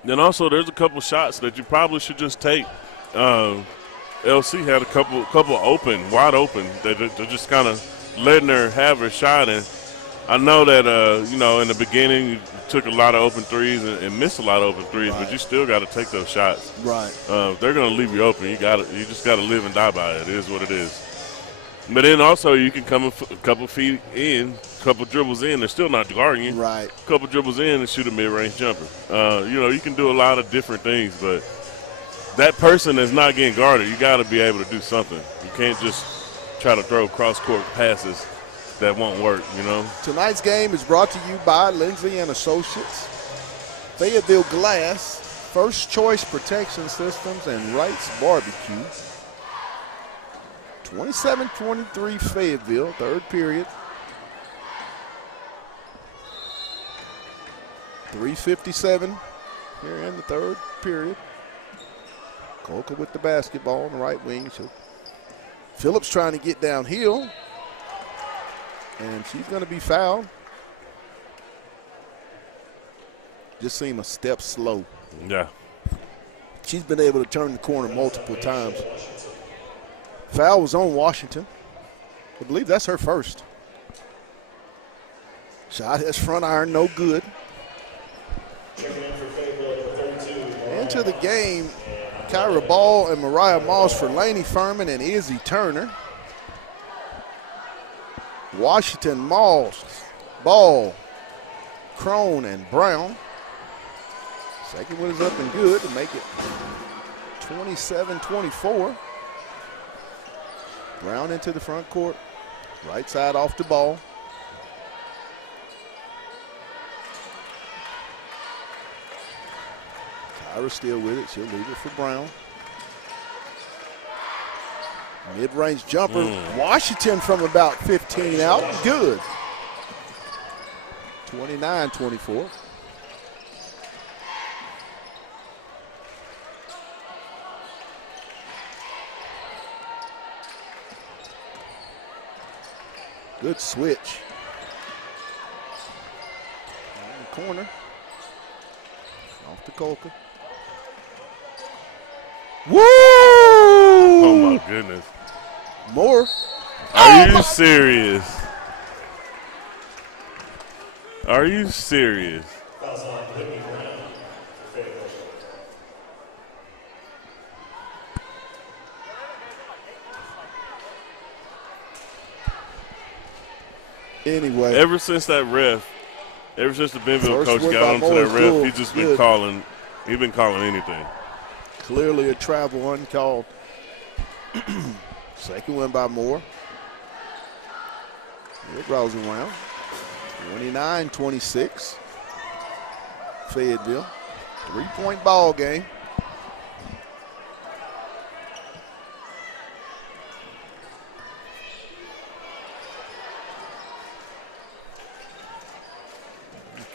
And also, there's a couple shots that you probably should just take. LC had a couple open, wide open. They're just kind of letting her have her shot. And I know that, in the beginning you took a lot of open threes and missed a lot of open threes, right. but you still got to take those shots. Right. They're going to leave you open. You just got to live and die by it. It is what it is. But then also you can come a couple feet in, a couple dribbles in. They're still not guarding you. Right. A couple dribbles in and shoot a mid-range jumper. You can do a lot of different things, but that person that's not getting guarded, you got to be able to do something. You can't just try to throw cross-court passes that won't work, Tonight's game is brought to you by Lindsay and Associates, Fayetteville Glass, First Choice Protection Systems, and Wright's Barbecue. 27-23 Fayetteville, third period. 3:57 here in the third period. Colca with the basketball on the right wing. Phillips trying to get downhill, and she's going to be fouled. Just seemed a step slow. Yeah. She's been able to turn the corner multiple times. Foul was on Washington. I believe that's her first. Shot has front iron, no good. Into the game, Kyra Ball and Mariah Moss for Laney Furman and Izzy Turner. Washington, Moss, Ball, Crone, and Brown. Second one is up and good to make it 27-24. Brown into the front court. Right side off the ball. Kyra still with it. She'll leave it for Brown. Mid-range jumper. Washington from about 15 out. Good. 29-24. Good switch. In the corner. Off to Colca. Woo! Oh, my goodness. More. Are you serious? Are you serious? Anyway. Ever since the Bentonville First coach one got by onto Morris that ref, Gould. he's just Good. been calling. He's been calling anything. Clearly a travel uncalled. Second one by Moore. It rolls around. 29-26. Fayetteville. 3-point ball game.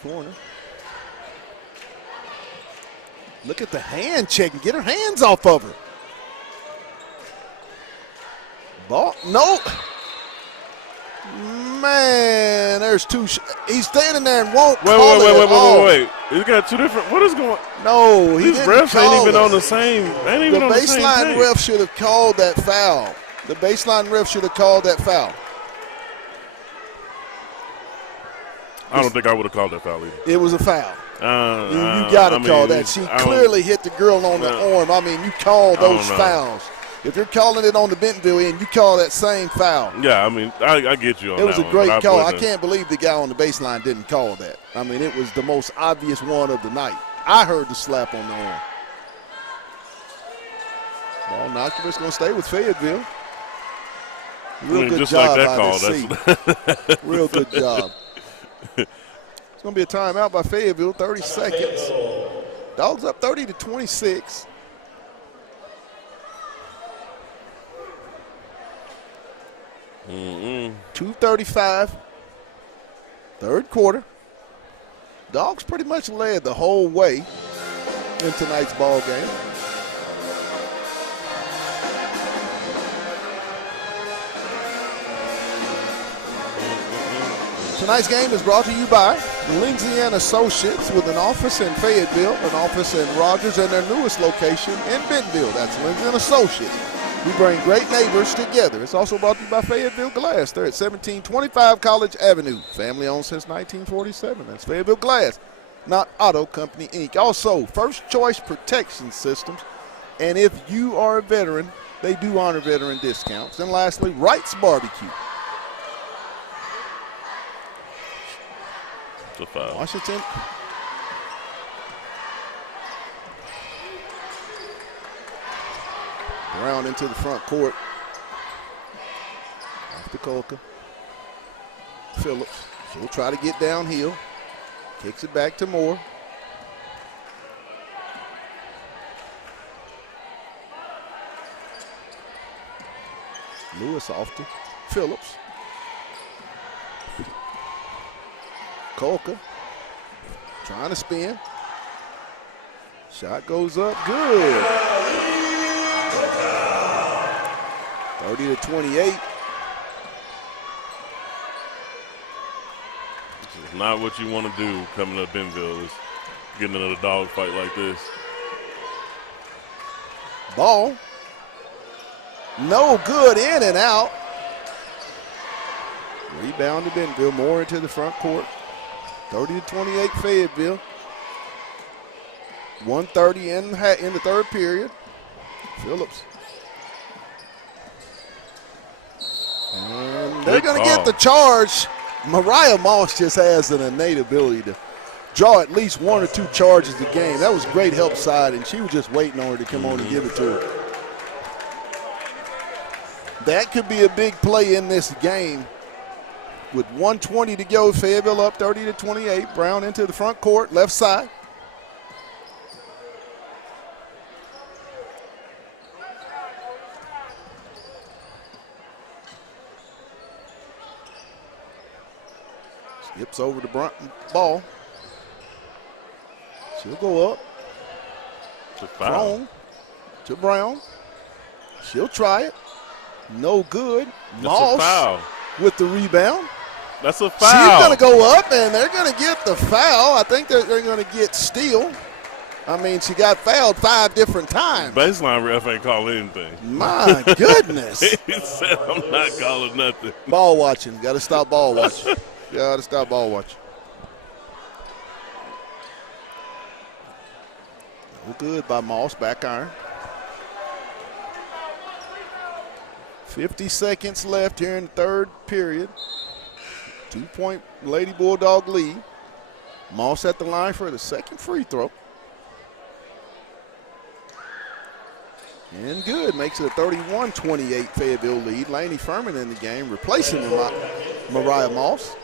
Corner. Look at the hand check and get her hands off of her. Ball, no. Man, there's two. He's standing there and won't call it. Wait. He's got two different. What is going? No, he These didn't refs call ain't even it. on the same. Ain't even The on the same baseline page. ref should have called that foul. The baseline ref should have called that foul. I don't think I would have called that foul either. It was a foul. You got to call that. She I don't- clearly hit the girl on the arm. I mean, you call those know. fouls. If you're calling it on the Bentonville end, you call that same foul. Yeah, I mean, I get you on that. It was a one, great but call. I wasn't- can't believe the guy on the baseline didn't call that. I mean, it was the most obvious one of the night. I heard the slap on the arm. Ball knocked him. It's going to stay with Fayetteville. Real good just job like that by call. this seat. Real good job. It's going to be a timeout by Fayetteville, 30 seconds. Dogs up 30-26. Mm-mm. 2:35, third quarter. Dogs pretty much led the whole way in tonight's ball game. Tonight's game is brought to you by Lindsay & Associates with an office in Fayetteville, an office in Rogers, and their newest location in Bentonville. That's Lindsay & Associates. We bring great neighbors together. It's also brought to you by Fayetteville Glass. They're at 1725 College Avenue. Family owned since 1947. That's Fayetteville Glass, not Auto Company, Inc. Also, First Choice Protection Systems. And if you are a veteran, they do honor veteran discounts. And lastly, Wright's Barbecue. It's a foul. Washington. Brown into the front court. Off to Colca. Phillips. She'll try to get downhill. Kicks it back to Moore. Lewis off to Phillips. Colca trying to spin. Shot goes up, good. 30-28. This is not what you want to do coming up Bentonville, is getting another dog fight like this. Ball. No good, in and out. Rebound to Bentonville, more into the front court. 30-28 Fayetteville. 1:30 in the third period. Phillips. And they're going to get the charge. Mariah Moss just has an innate ability to draw at least one or two charges a game. That was great help side, and she was just waiting on her to come on and give it to her. That could be a big play in this game. With 1:20 to go, Fayetteville up 30-28. Brown into the front court, left side. Skips over the ball. She'll go up. Thrown to Brown. She'll try it. No good. That's a foul. With the rebound. That's a foul. She's going to go up, and they're going to get the foul. I think they're going to get steal. I mean, she got fouled 5 different times. Baseline ref ain't call anything. My goodness. He said, I'm not calling nothing. Ball watching. Got to stop ball watching. Got to stop ball watching. No good by Moss. Back iron. 50 seconds left here in the third period. 2-point Lady Bulldog lead. Moss at the line for the second free throw. And good. Makes it a 31-28 Fayetteville lead. Laney Furman in the game, replacing Mariah Moss.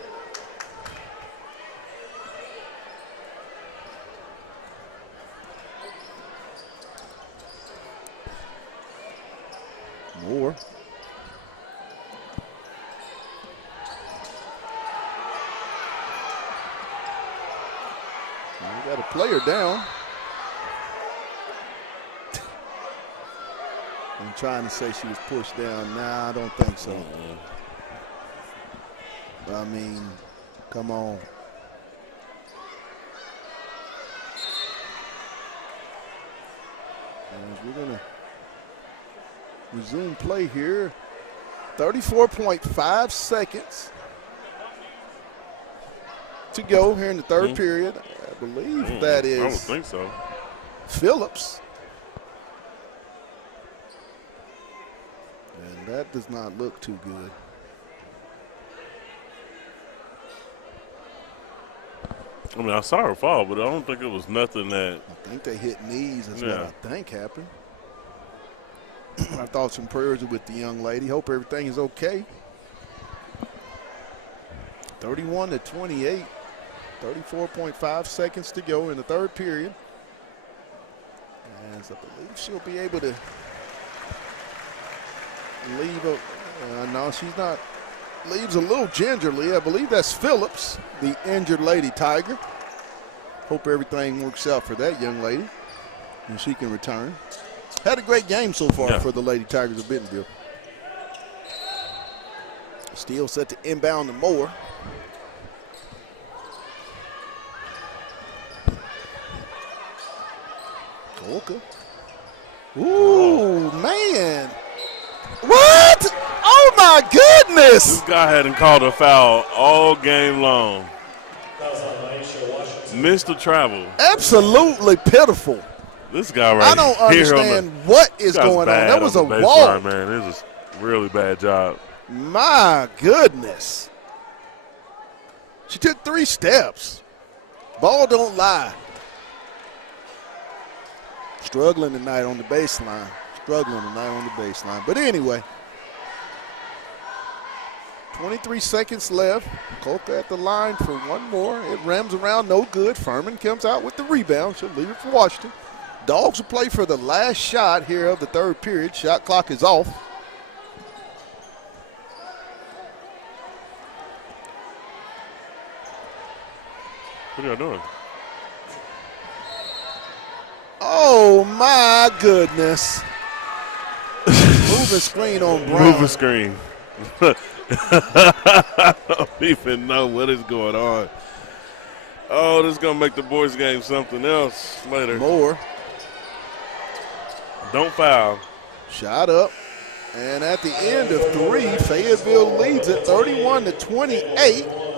Moore. We got a player down. I'm trying to say she was pushed down. Nah, I don't think so. But I mean, come on. And we're going to resume play here. 34.5 seconds to go here in the third period. I believe that is. I don't think so. Phillips. And that does not look too good. I mean, I saw her fall, but I don't think it was nothing that. I think they hit knees is what I think happened. Our thoughts and prayers are with the young lady. Hope everything is okay. 31-28. 34.5 seconds to go in the third period. And I believe she'll be able to leave. No, she's not. Leaves a little gingerly. I believe that's Phillips, the injured Lady Tiger. Hope everything works out for that young lady and she can return. Had a great game so far for the Lady Tigers of Bentonville. Steele set to inbound to Moore. Colca. Ooh, man. What? Oh, my goodness. This guy hadn't called a foul all game long. Missed the travel. Absolutely pitiful. This guy right here. I don't understand what is going on. That was a wall. Man, this is a really bad job. My goodness. She took 3 steps. Ball don't lie. Struggling tonight on the baseline. But anyway, 23 seconds left. Colca at the line for one more. It rams around, no good. Furman comes out with the rebound. She'll leave it for Washington. Dogs will play for the last shot here of the third period. Shot clock is off. What are y'all doing? Oh, my goodness. Moving screen on Brown. Moving screen. I don't even know what is going on. Oh, this is going to make the boys' game something else later. More. Don't foul. Shot up. And at the end of 3, Fayetteville leads it 31-28.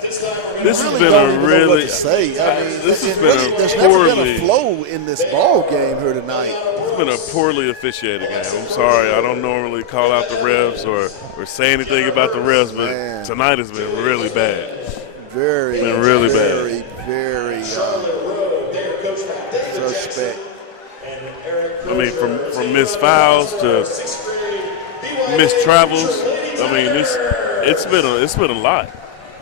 This I has really been don't a even know what really. to say. I mean, this has really, been there's a never been poorly. a flow in this ball game here tonight. It's been a poorly officiated game. I'm sorry. I don't normally call out the refs or say anything about the refs, but Man. tonight has been really bad. Very, Been really very, very suspect. I mean, from missed fouls to missed travels. I mean, it's been a lot.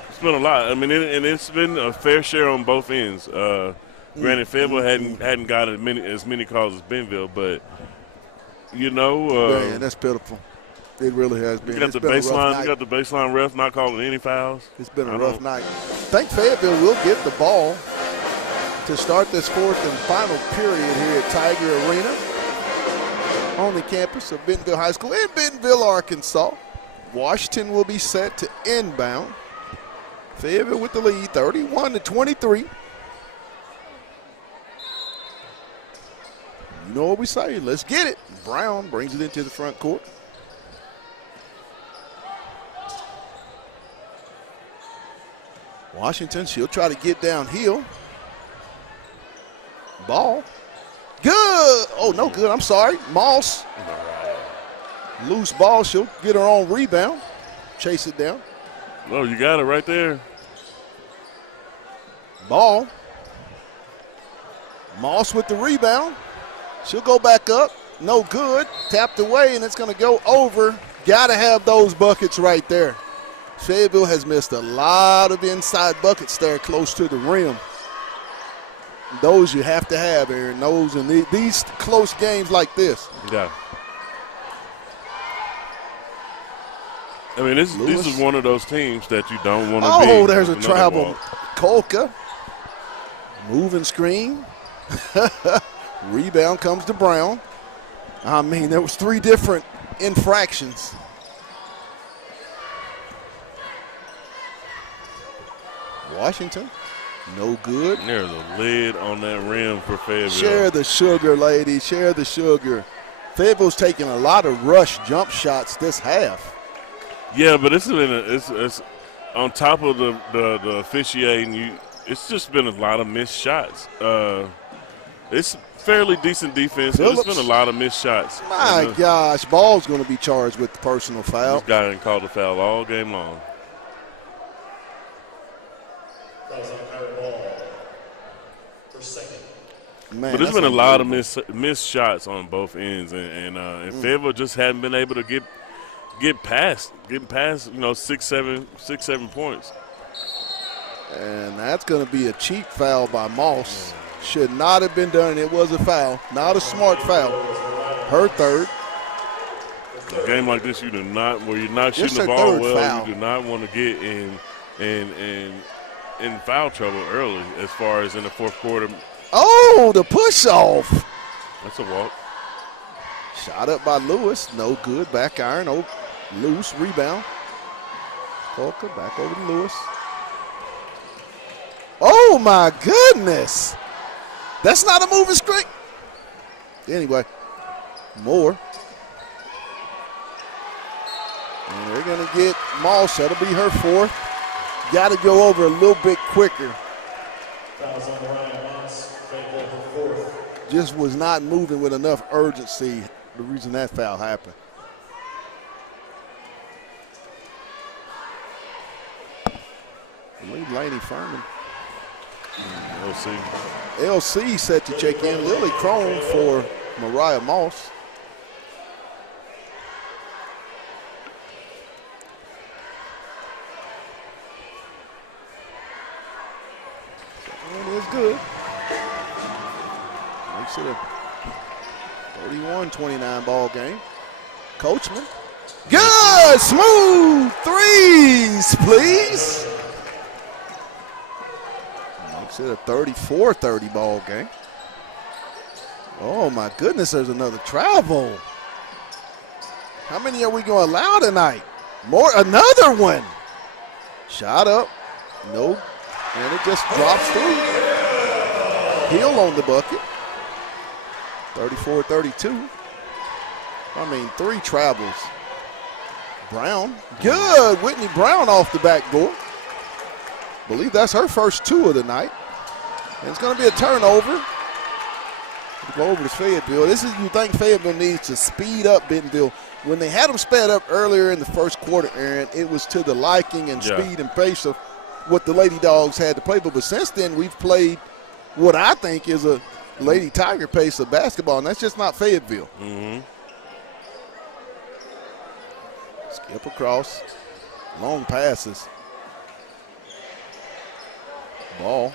It's been a lot. I mean, and it's been a fair share on both ends. Granted, Fayetteville hadn't got as many calls as Bentonville, but Man, that's pitiful. It really has been. You got the baseline ref not calling any fouls. It's been a rough night. I think Fayetteville will get the ball to start this fourth and final period here at Tiger Arena on the campus of Bentonville High School in Bentonville, Arkansas. Washington will be set to inbound. Fayetteville with the lead, 31-23. You know what we say, let's get it. Brown brings it into the front court. Washington, she'll try to get downhill. Ball. Good. Oh, no good. I'm sorry. Moss. Loose ball. She'll get her own rebound. Chase it down. Oh, you got it right there. Ball. Moss with the rebound. She'll go back up. No good. Tapped away, and it's going to go over. Got to have those buckets right there. Fayetteville has missed a lot of inside buckets there close to the rim. Those you have to have, Aaron. Those in these close games like this. Yeah. I mean, this is one of those teams that you don't want to be. Oh, there's a travel. Colca. Moving screen. Rebound comes to Brown. I mean, there was 3 different infractions. Washington, no good. There's a lid on that rim for Fayetteville. Share the sugar, ladies. Share the sugar. Fayetteville's taking a lot of rush jump shots this half. Yeah, but it's on top of the officiating. It's just been a lot of missed shots. It's fairly decent defense, but it's been a lot of missed shots. My gosh, Ball's going to be charged with the personal foul. This guy didn't call the foul all game long. Man, but there's been a lot of missed shots on both ends, and Fayetteville just hadn't been able to get past 6, 7 points. And that's going to be a cheap foul by Moss. Should not have been done. It was a foul, not a smart foul. Her third. A game like this, where you're not shooting the ball well, foul. You do not want to get in foul trouble early, as far as in the fourth quarter. Oh, the push off. That's a walk. Shot up by Lewis, no good. Back iron, loose rebound. Colca back over to Lewis. Oh my goodness! That's not a moving screen. Anyway, Moore. And they're going to get Moss. That'll be her fourth. Got to go over a little bit quicker. Fouls on Ryan Moss. Fayetteville, her fourth. Just was not moving with enough urgency. The reason that foul happened. I believe Laney Furman. LC set to check in. Lily Crone for Mariah Moss. That is good. Makes it a 31-29 ball game. Coachman. Good, smooth threes, please. Makes it a 34-30 ball game. Oh my goodness, there's another travel. How many are we going to allow tonight? More, another one. Shot up, no, and it just drops through. Hill on the bucket. 34-32. I mean, 3 travels. Brown, good. Whitney Brown off the backboard. Believe that's her first 2 of the night. And it's going to be a turnover. Go over to Fayetteville. This is, you think Fayetteville needs to speed up Bentonville. When they had them sped up earlier in the first quarter, Aaron, it was to the liking and speed and pace of what the Lady Dogs had to play. But since then, we've played what I think is a Lady Tiger pace of basketball, and that's just not Fayetteville. Mm-hmm. Skip across. Long passes. Ball.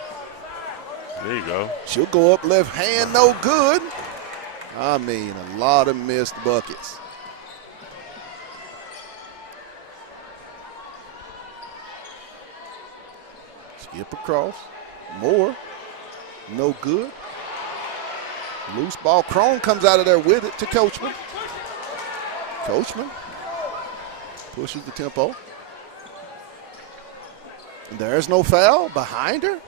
There you go. She'll go up left hand, no good. I mean, a lot of missed buckets. Skip across. Moore. No good. Loose ball. Crone comes out of there with it to Coachman. Coachman pushes the tempo. There's no foul behind her.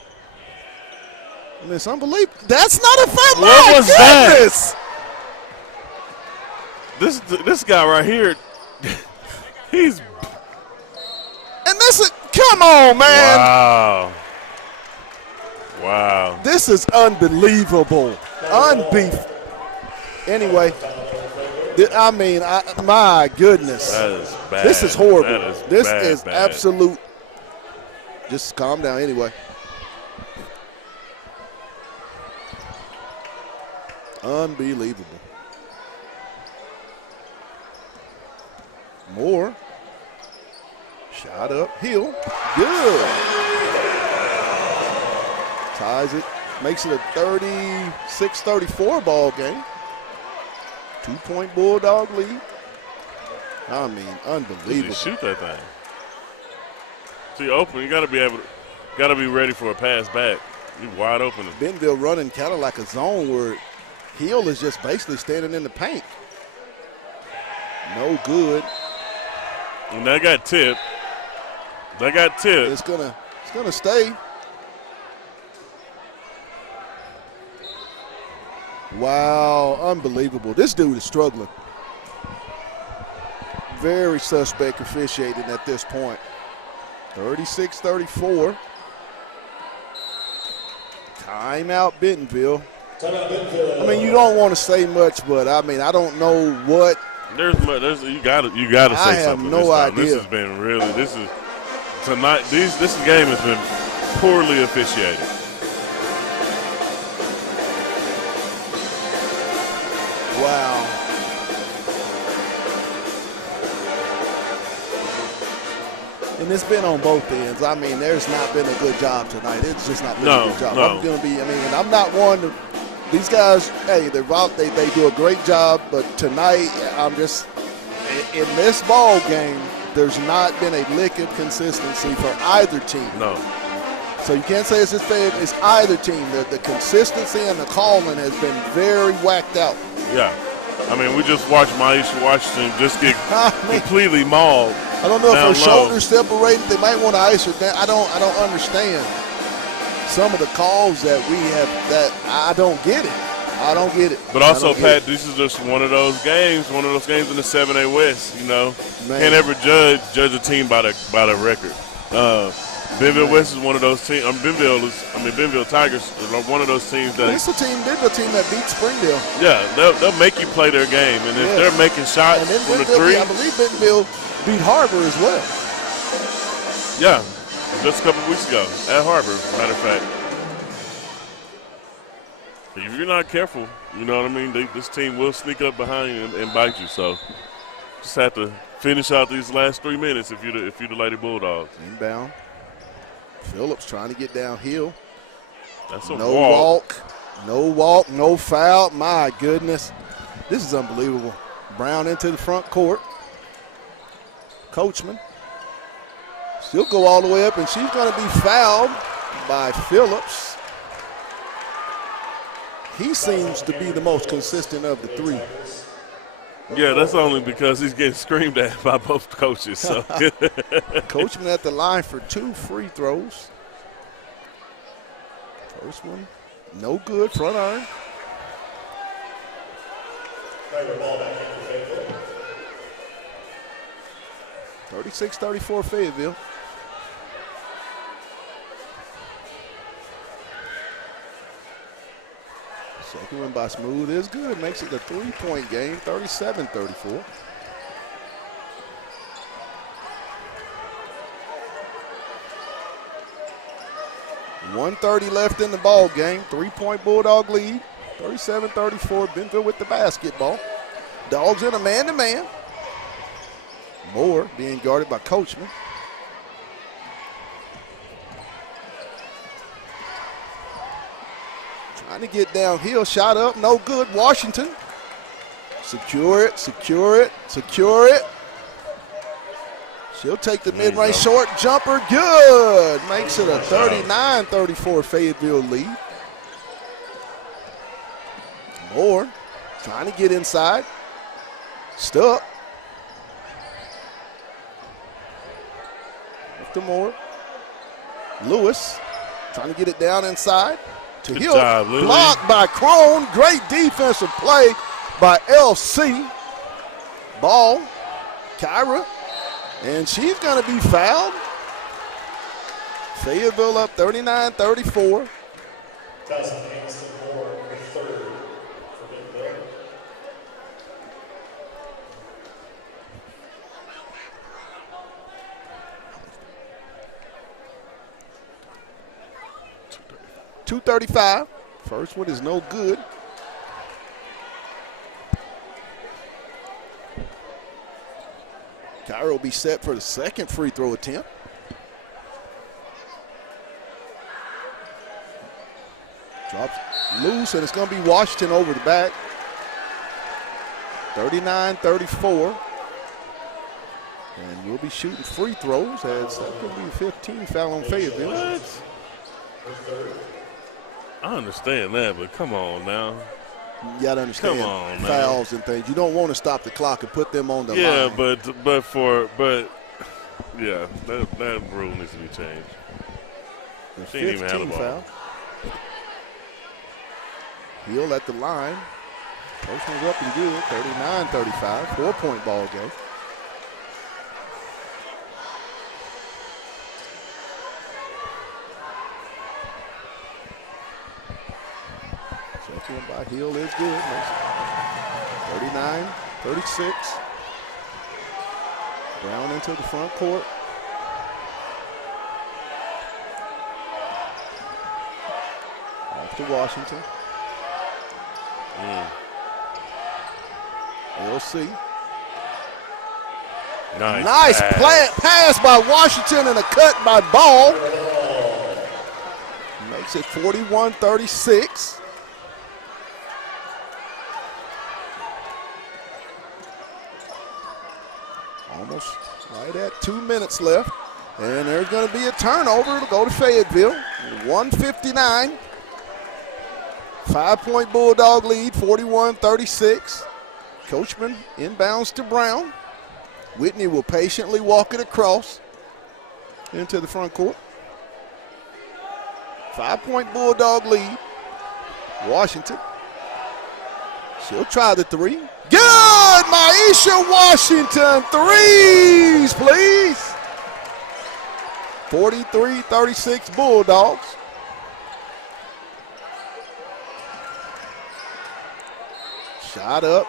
I mean, it's unbelievable. That's not a foul. What was that? This guy right here, he's. And this is, come on, man. Wow. Wow. This is unbelievable. Anyway, I mean, my goodness. That is bad. This is horrible. That is this bad, is bad. absolute. Just calm down anyway. Unbelievable. Moore. Shot up. Hill. Good. Ties it. Makes it a 36-34 ball game. 2-point Bulldog lead. I mean, unbelievable. Just shoot that thing. See, open. You got to be ready for a pass back. You wide open. Bentonville running kind of like a zone where Hill is just basically standing in the paint. No good. And that got tipped. It's gonna stay. Wow, unbelievable. This dude is struggling. Very suspect officiating at this point. 36-34. Timeout Bentonville. I mean, you don't want to say much, but I mean, I don't know what. You gotta say something. I have no idea. This has been really. This is tonight. This game has been poorly officiated. Wow. And it's been on both ends. I mean, there's not been a good job tonight. It's just not been a good job. No. I'm going to be, and I'm not one to, these guys, hey, they do a great job, but tonight I'm just, in this ball game, there's not been a lick of consistency for either team. No. So you can't say it's just fair. It's either team. The consistency and the calling has been very whacked out. Yeah. I mean, we just watched Maisha Washington just get completely mauled. I don't know if her shoulders separated. They might want to ice her down. I don't understand. some of the calls that we have that I don't get it. I don't get it. But also, Pat, this is just one of those games in the 7A West. You know, can't ever judge a team by the record. Bentonville West is one of those teams. Bentonville Tigers are one of those teams that. It's a Bentonville team that beat Springdale. Yeah, they'll make you play their game, and if they're making shots from the three, I believe Bentonville beat Harbor as well. Yeah, just a couple weeks ago at Harbor. Matter of fact, if you're not careful, you know what I mean. This team will sneak up behind you and bite you. So just have to finish out these last 3 minutes if you're the Lady Bulldogs. Inbound. Phillips trying to get downhill. That's a no walk. No walk, no foul. My goodness. This is unbelievable. Brown into the front court. Coachman. She'll go all the way up, and she's going to be fouled by Phillips. He seems to be the most consistent of the three. Yeah, that's only because he's getting screamed at by both coaches. So. Coachman at the line for 2 free throws. First one, no good, front iron. Ball back into Fayetteville. 36-34 Fayetteville. Second one by Smooth is good. Makes it a 3-point game, 37-34. .130 left in the ball game. 3-point Bulldog lead. 37-34. Bentonville with the basketball. Dogs in a man-to-man. Moore being guarded by Coachman. Trying to get downhill, shot up, no good. Washington. Secure it, secure it, secure it. She'll take the mid-range short jumper, good. Makes it a 39-34 Fayetteville lead. Moore trying to get inside. Stuck. After Moore. Lewis trying to get it down inside. To Good Hill, job, Lily. blocked by Crone. Great defensive play by LC. Ball, Kyra, and she's going to be fouled. Fayetteville up 39-34. Tyson Kingston Moore, the third for Bentonville. .235. First one is no good. Kyra will be set for the second free throw attempt. Drops loose, and it's going to be Washington over the back. 39-34. And we'll be shooting free throws as that could be a 15 foul on Fayetteville. What? I understand that, but come on now. You got to understand fouls and things. You don't want to stop the clock and put them on the line. Yeah, but that rule needs to be changed. She didn't even have the ball. Foul. Hill at the line. First one's up and good. 39-35. 4-point ball game. Second one by Hill is good. 39-36. Brown into the front court. Off to Washington. LC. Nice pass by Washington and a cut by Ball. Makes it 41-36. Almost right at 2 minutes left. And there's going to be a turnover to go to Fayetteville. 159. 5-point Bulldog lead, 41-36. Coachman inbounds to Brown. Whitney will patiently walk it across into the front court. 5-point Bulldog lead. Washington. She'll try the three. Good! Maisha Washington, threes, please. 43-36 Bulldogs. Shot up.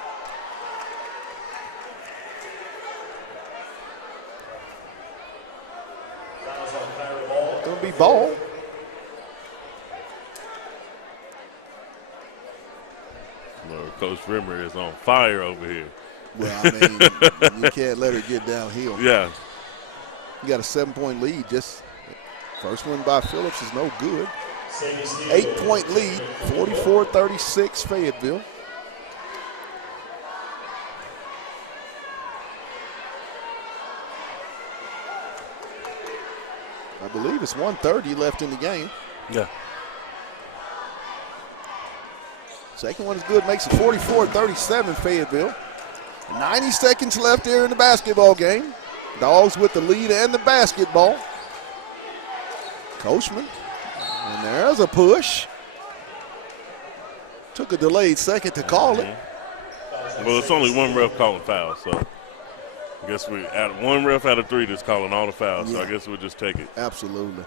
Gonna be ball. Well, Coach Rimmer is on fire over here. Well, I mean, you can't let her get downhill. Yeah. You got a 7-point lead. Just first one by Phillips is no good. 8-point lead, 44-36 Fayetteville. I believe it's 1:30 left in the game. Yeah. Second one is good, makes it 44-37 Fayetteville. 90 seconds left here in the basketball game. Dogs with the lead and the basketball. Coachman, and there's a push. Took a delayed second to call it. Well, it's only one ref calling fouls, so I guess we at one ref out of three that's calling all the fouls. So I guess we'll just take it. Absolutely,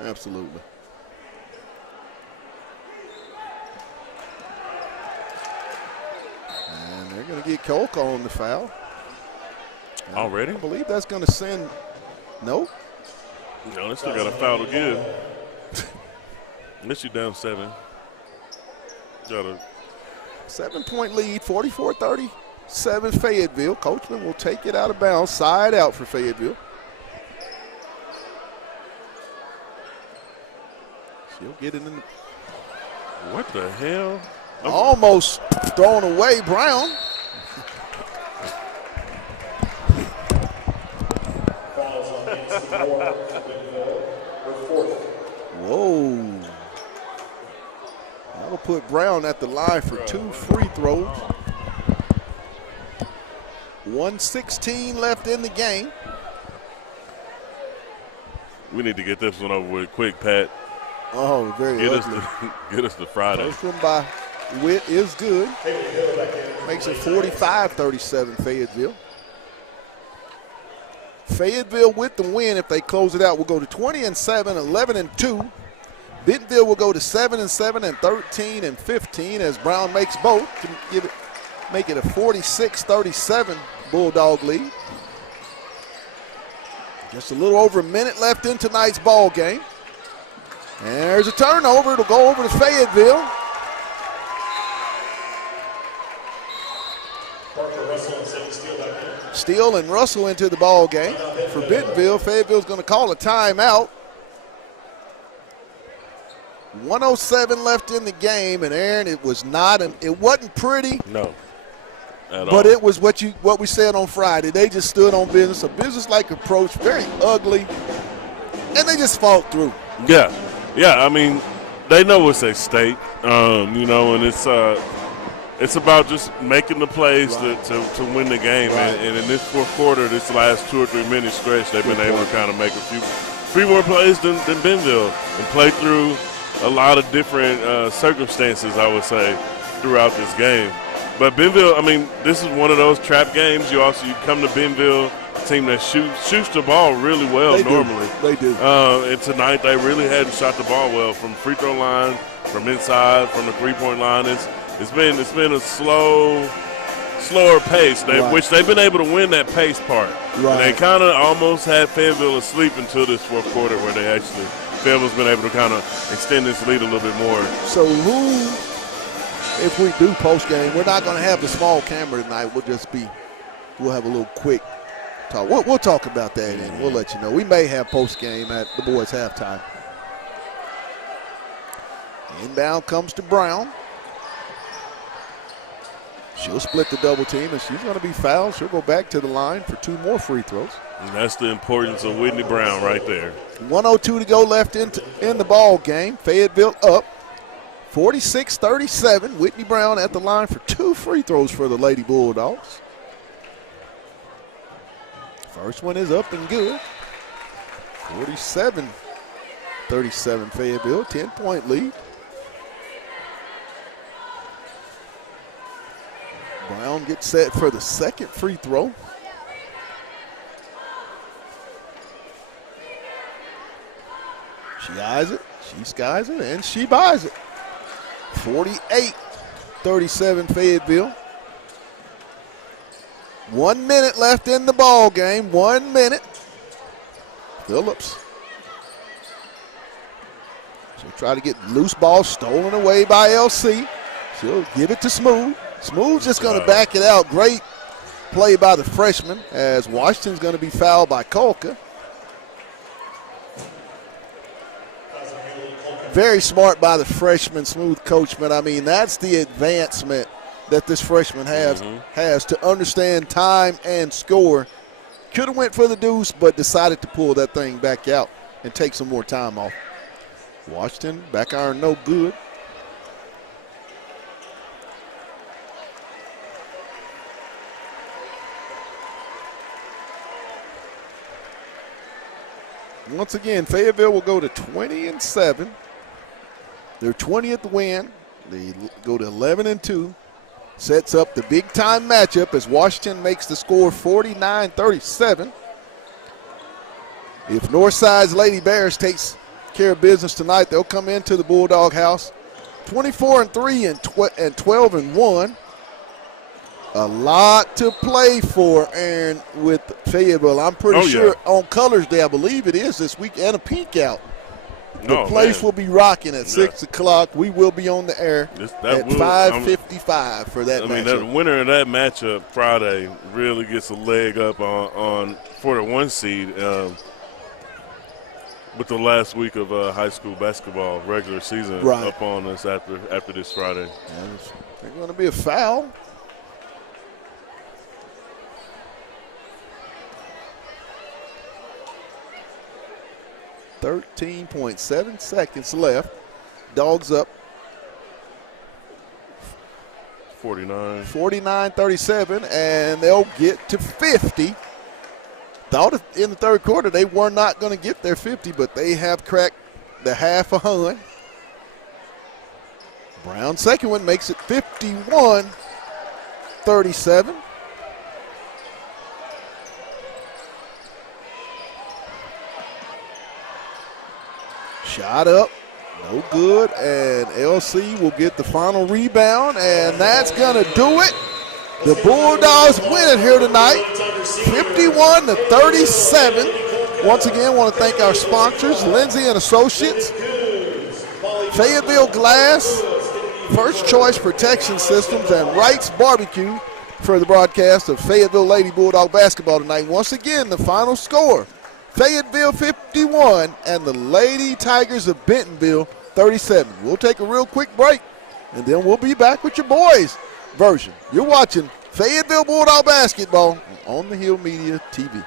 absolutely. And they're going to get Kolka on the foul. Already? I believe that's going to send. Nope. No, they still got a foul to give. Unless you're down 7. Got a 7-point lead, 44-37 Fayetteville. Coachman will take it out of bounds, side out for Fayetteville. She'll get it in the. What the hell? Almost thrown away, Brown. Whoa. That'll put Brown at the line for 2 free throws. 1:16 left in the game. We need to get this one over with quick, Pat. Oh, very ugly. Get us to Friday. First one by Witt is good. Makes it 45-37 Fayetteville. Fayetteville with the win. If they close it out, will go to 20-7, 11-2. Bentonville will go to 7-7 and 13-15 as Brown makes both to make it a 46-37 Bulldog lead. Just a little over a minute left in tonight's ball game. And there's a turnover. It'll go over to Fayetteville. Steele and Russell into the ball game for Bentonville. Fayetteville's going to call a timeout. 1:07 left in the game, and Aaron, it wasn't pretty. No. But it was what we said on Friday. They just stood on business, a business-like approach, very ugly, and they just fought through. Yeah. I mean, they know it's at stake, and it's about just making the plays to win the game. Right. And in this fourth quarter, this last 2 or 3 minute stretch, they've been able to kind of make a few more plays than Bentonville and play through a lot of different circumstances, I would say, throughout this game. But Bentonville, I mean, this is one of those trap games. You come to Bentonville, a team that shoots the ball really well normally. They do. And tonight they really hadn't shot the ball well from free throw line, from inside, from the 3-point line. It's been a slower pace, which they've been able to win that pace part. Right. And they kind of almost had Fayetteville asleep until this fourth quarter where Fayetteville's been able to kind of extend this lead a little bit more. So if we do post game, we're not going to have the small camera tonight. We'll have a little quick talk. We'll talk about that and we'll let you know. We may have post game at the boys' halftime. Inbound comes to Brown. She'll split the double team, and she's going to be fouled. She'll go back to the line for 2 more free throws. And that's the importance of Whitney Brown right there. 1:02 to go left in the ball game. Fayetteville up 46-37. Whitney Brown at the line for 2 free throws for the Lady Bulldogs. First one is up and good. 47 39-37 Fayetteville, 10-point lead. Brown gets set for the second free throw. She eyes it, she skies it, and she buys it. 48-37 Fayetteville. 1 minute left in the ball game. 1 minute. Phillips. She'll try to get loose ball stolen away by LC. She'll give it to Smooth. Smooth's just going to back it out. Great play by the freshman as Washington's going to be fouled by Kolka. Very smart by the freshman, Smooth Coachman. I mean, that's the advancement that this freshman has to understand time and score. Could have went for the deuce, but decided to pull that thing back out and take some more time off. Washington, back iron no good. Once again, Fayetteville will go to 20-7. Their 20th win. They go to 11-2. Sets up the big-time matchup as Washington makes the score 49-37. If Northside's Lady Bears takes care of business tonight, they'll come into the Bulldog house 24-3 and 12-1. A lot to play for, Aaron, with Fayetteville. I'm pretty sure on Colors Day, I believe it is this week, and a peak out. The place will be rocking at 6 o'clock. We will be on the air at 5:55 for that matchup. I mean, the winner of that matchup Friday really gets a leg up on for the 1 seed with the last week of high school basketball regular season up on us after this Friday. There's going to be a foul. .7 seconds left. Dogs up 49-37, and they'll get to 50. Thought in the third quarter they were not going to get their 50, but they have cracked the half a hun. Brown second one makes it 51-37. Shot up, no good, and LC will get the final rebound, and that's going to do it. The Bulldogs win it here tonight, 51-37. Once again, want to thank our sponsors, Lindsay and Associates, Fayetteville Glass, First Choice Protection Systems, and Wright's Barbecue for the broadcast of Fayetteville Lady Bulldog basketball tonight. Once again, the final score, Fayetteville 51 and the Lady Tigers of Bentonville 37. We'll take a real quick break, and then we'll be back with your boys version. You're watching Fayetteville Bulldog basketball on the Hill Media TV.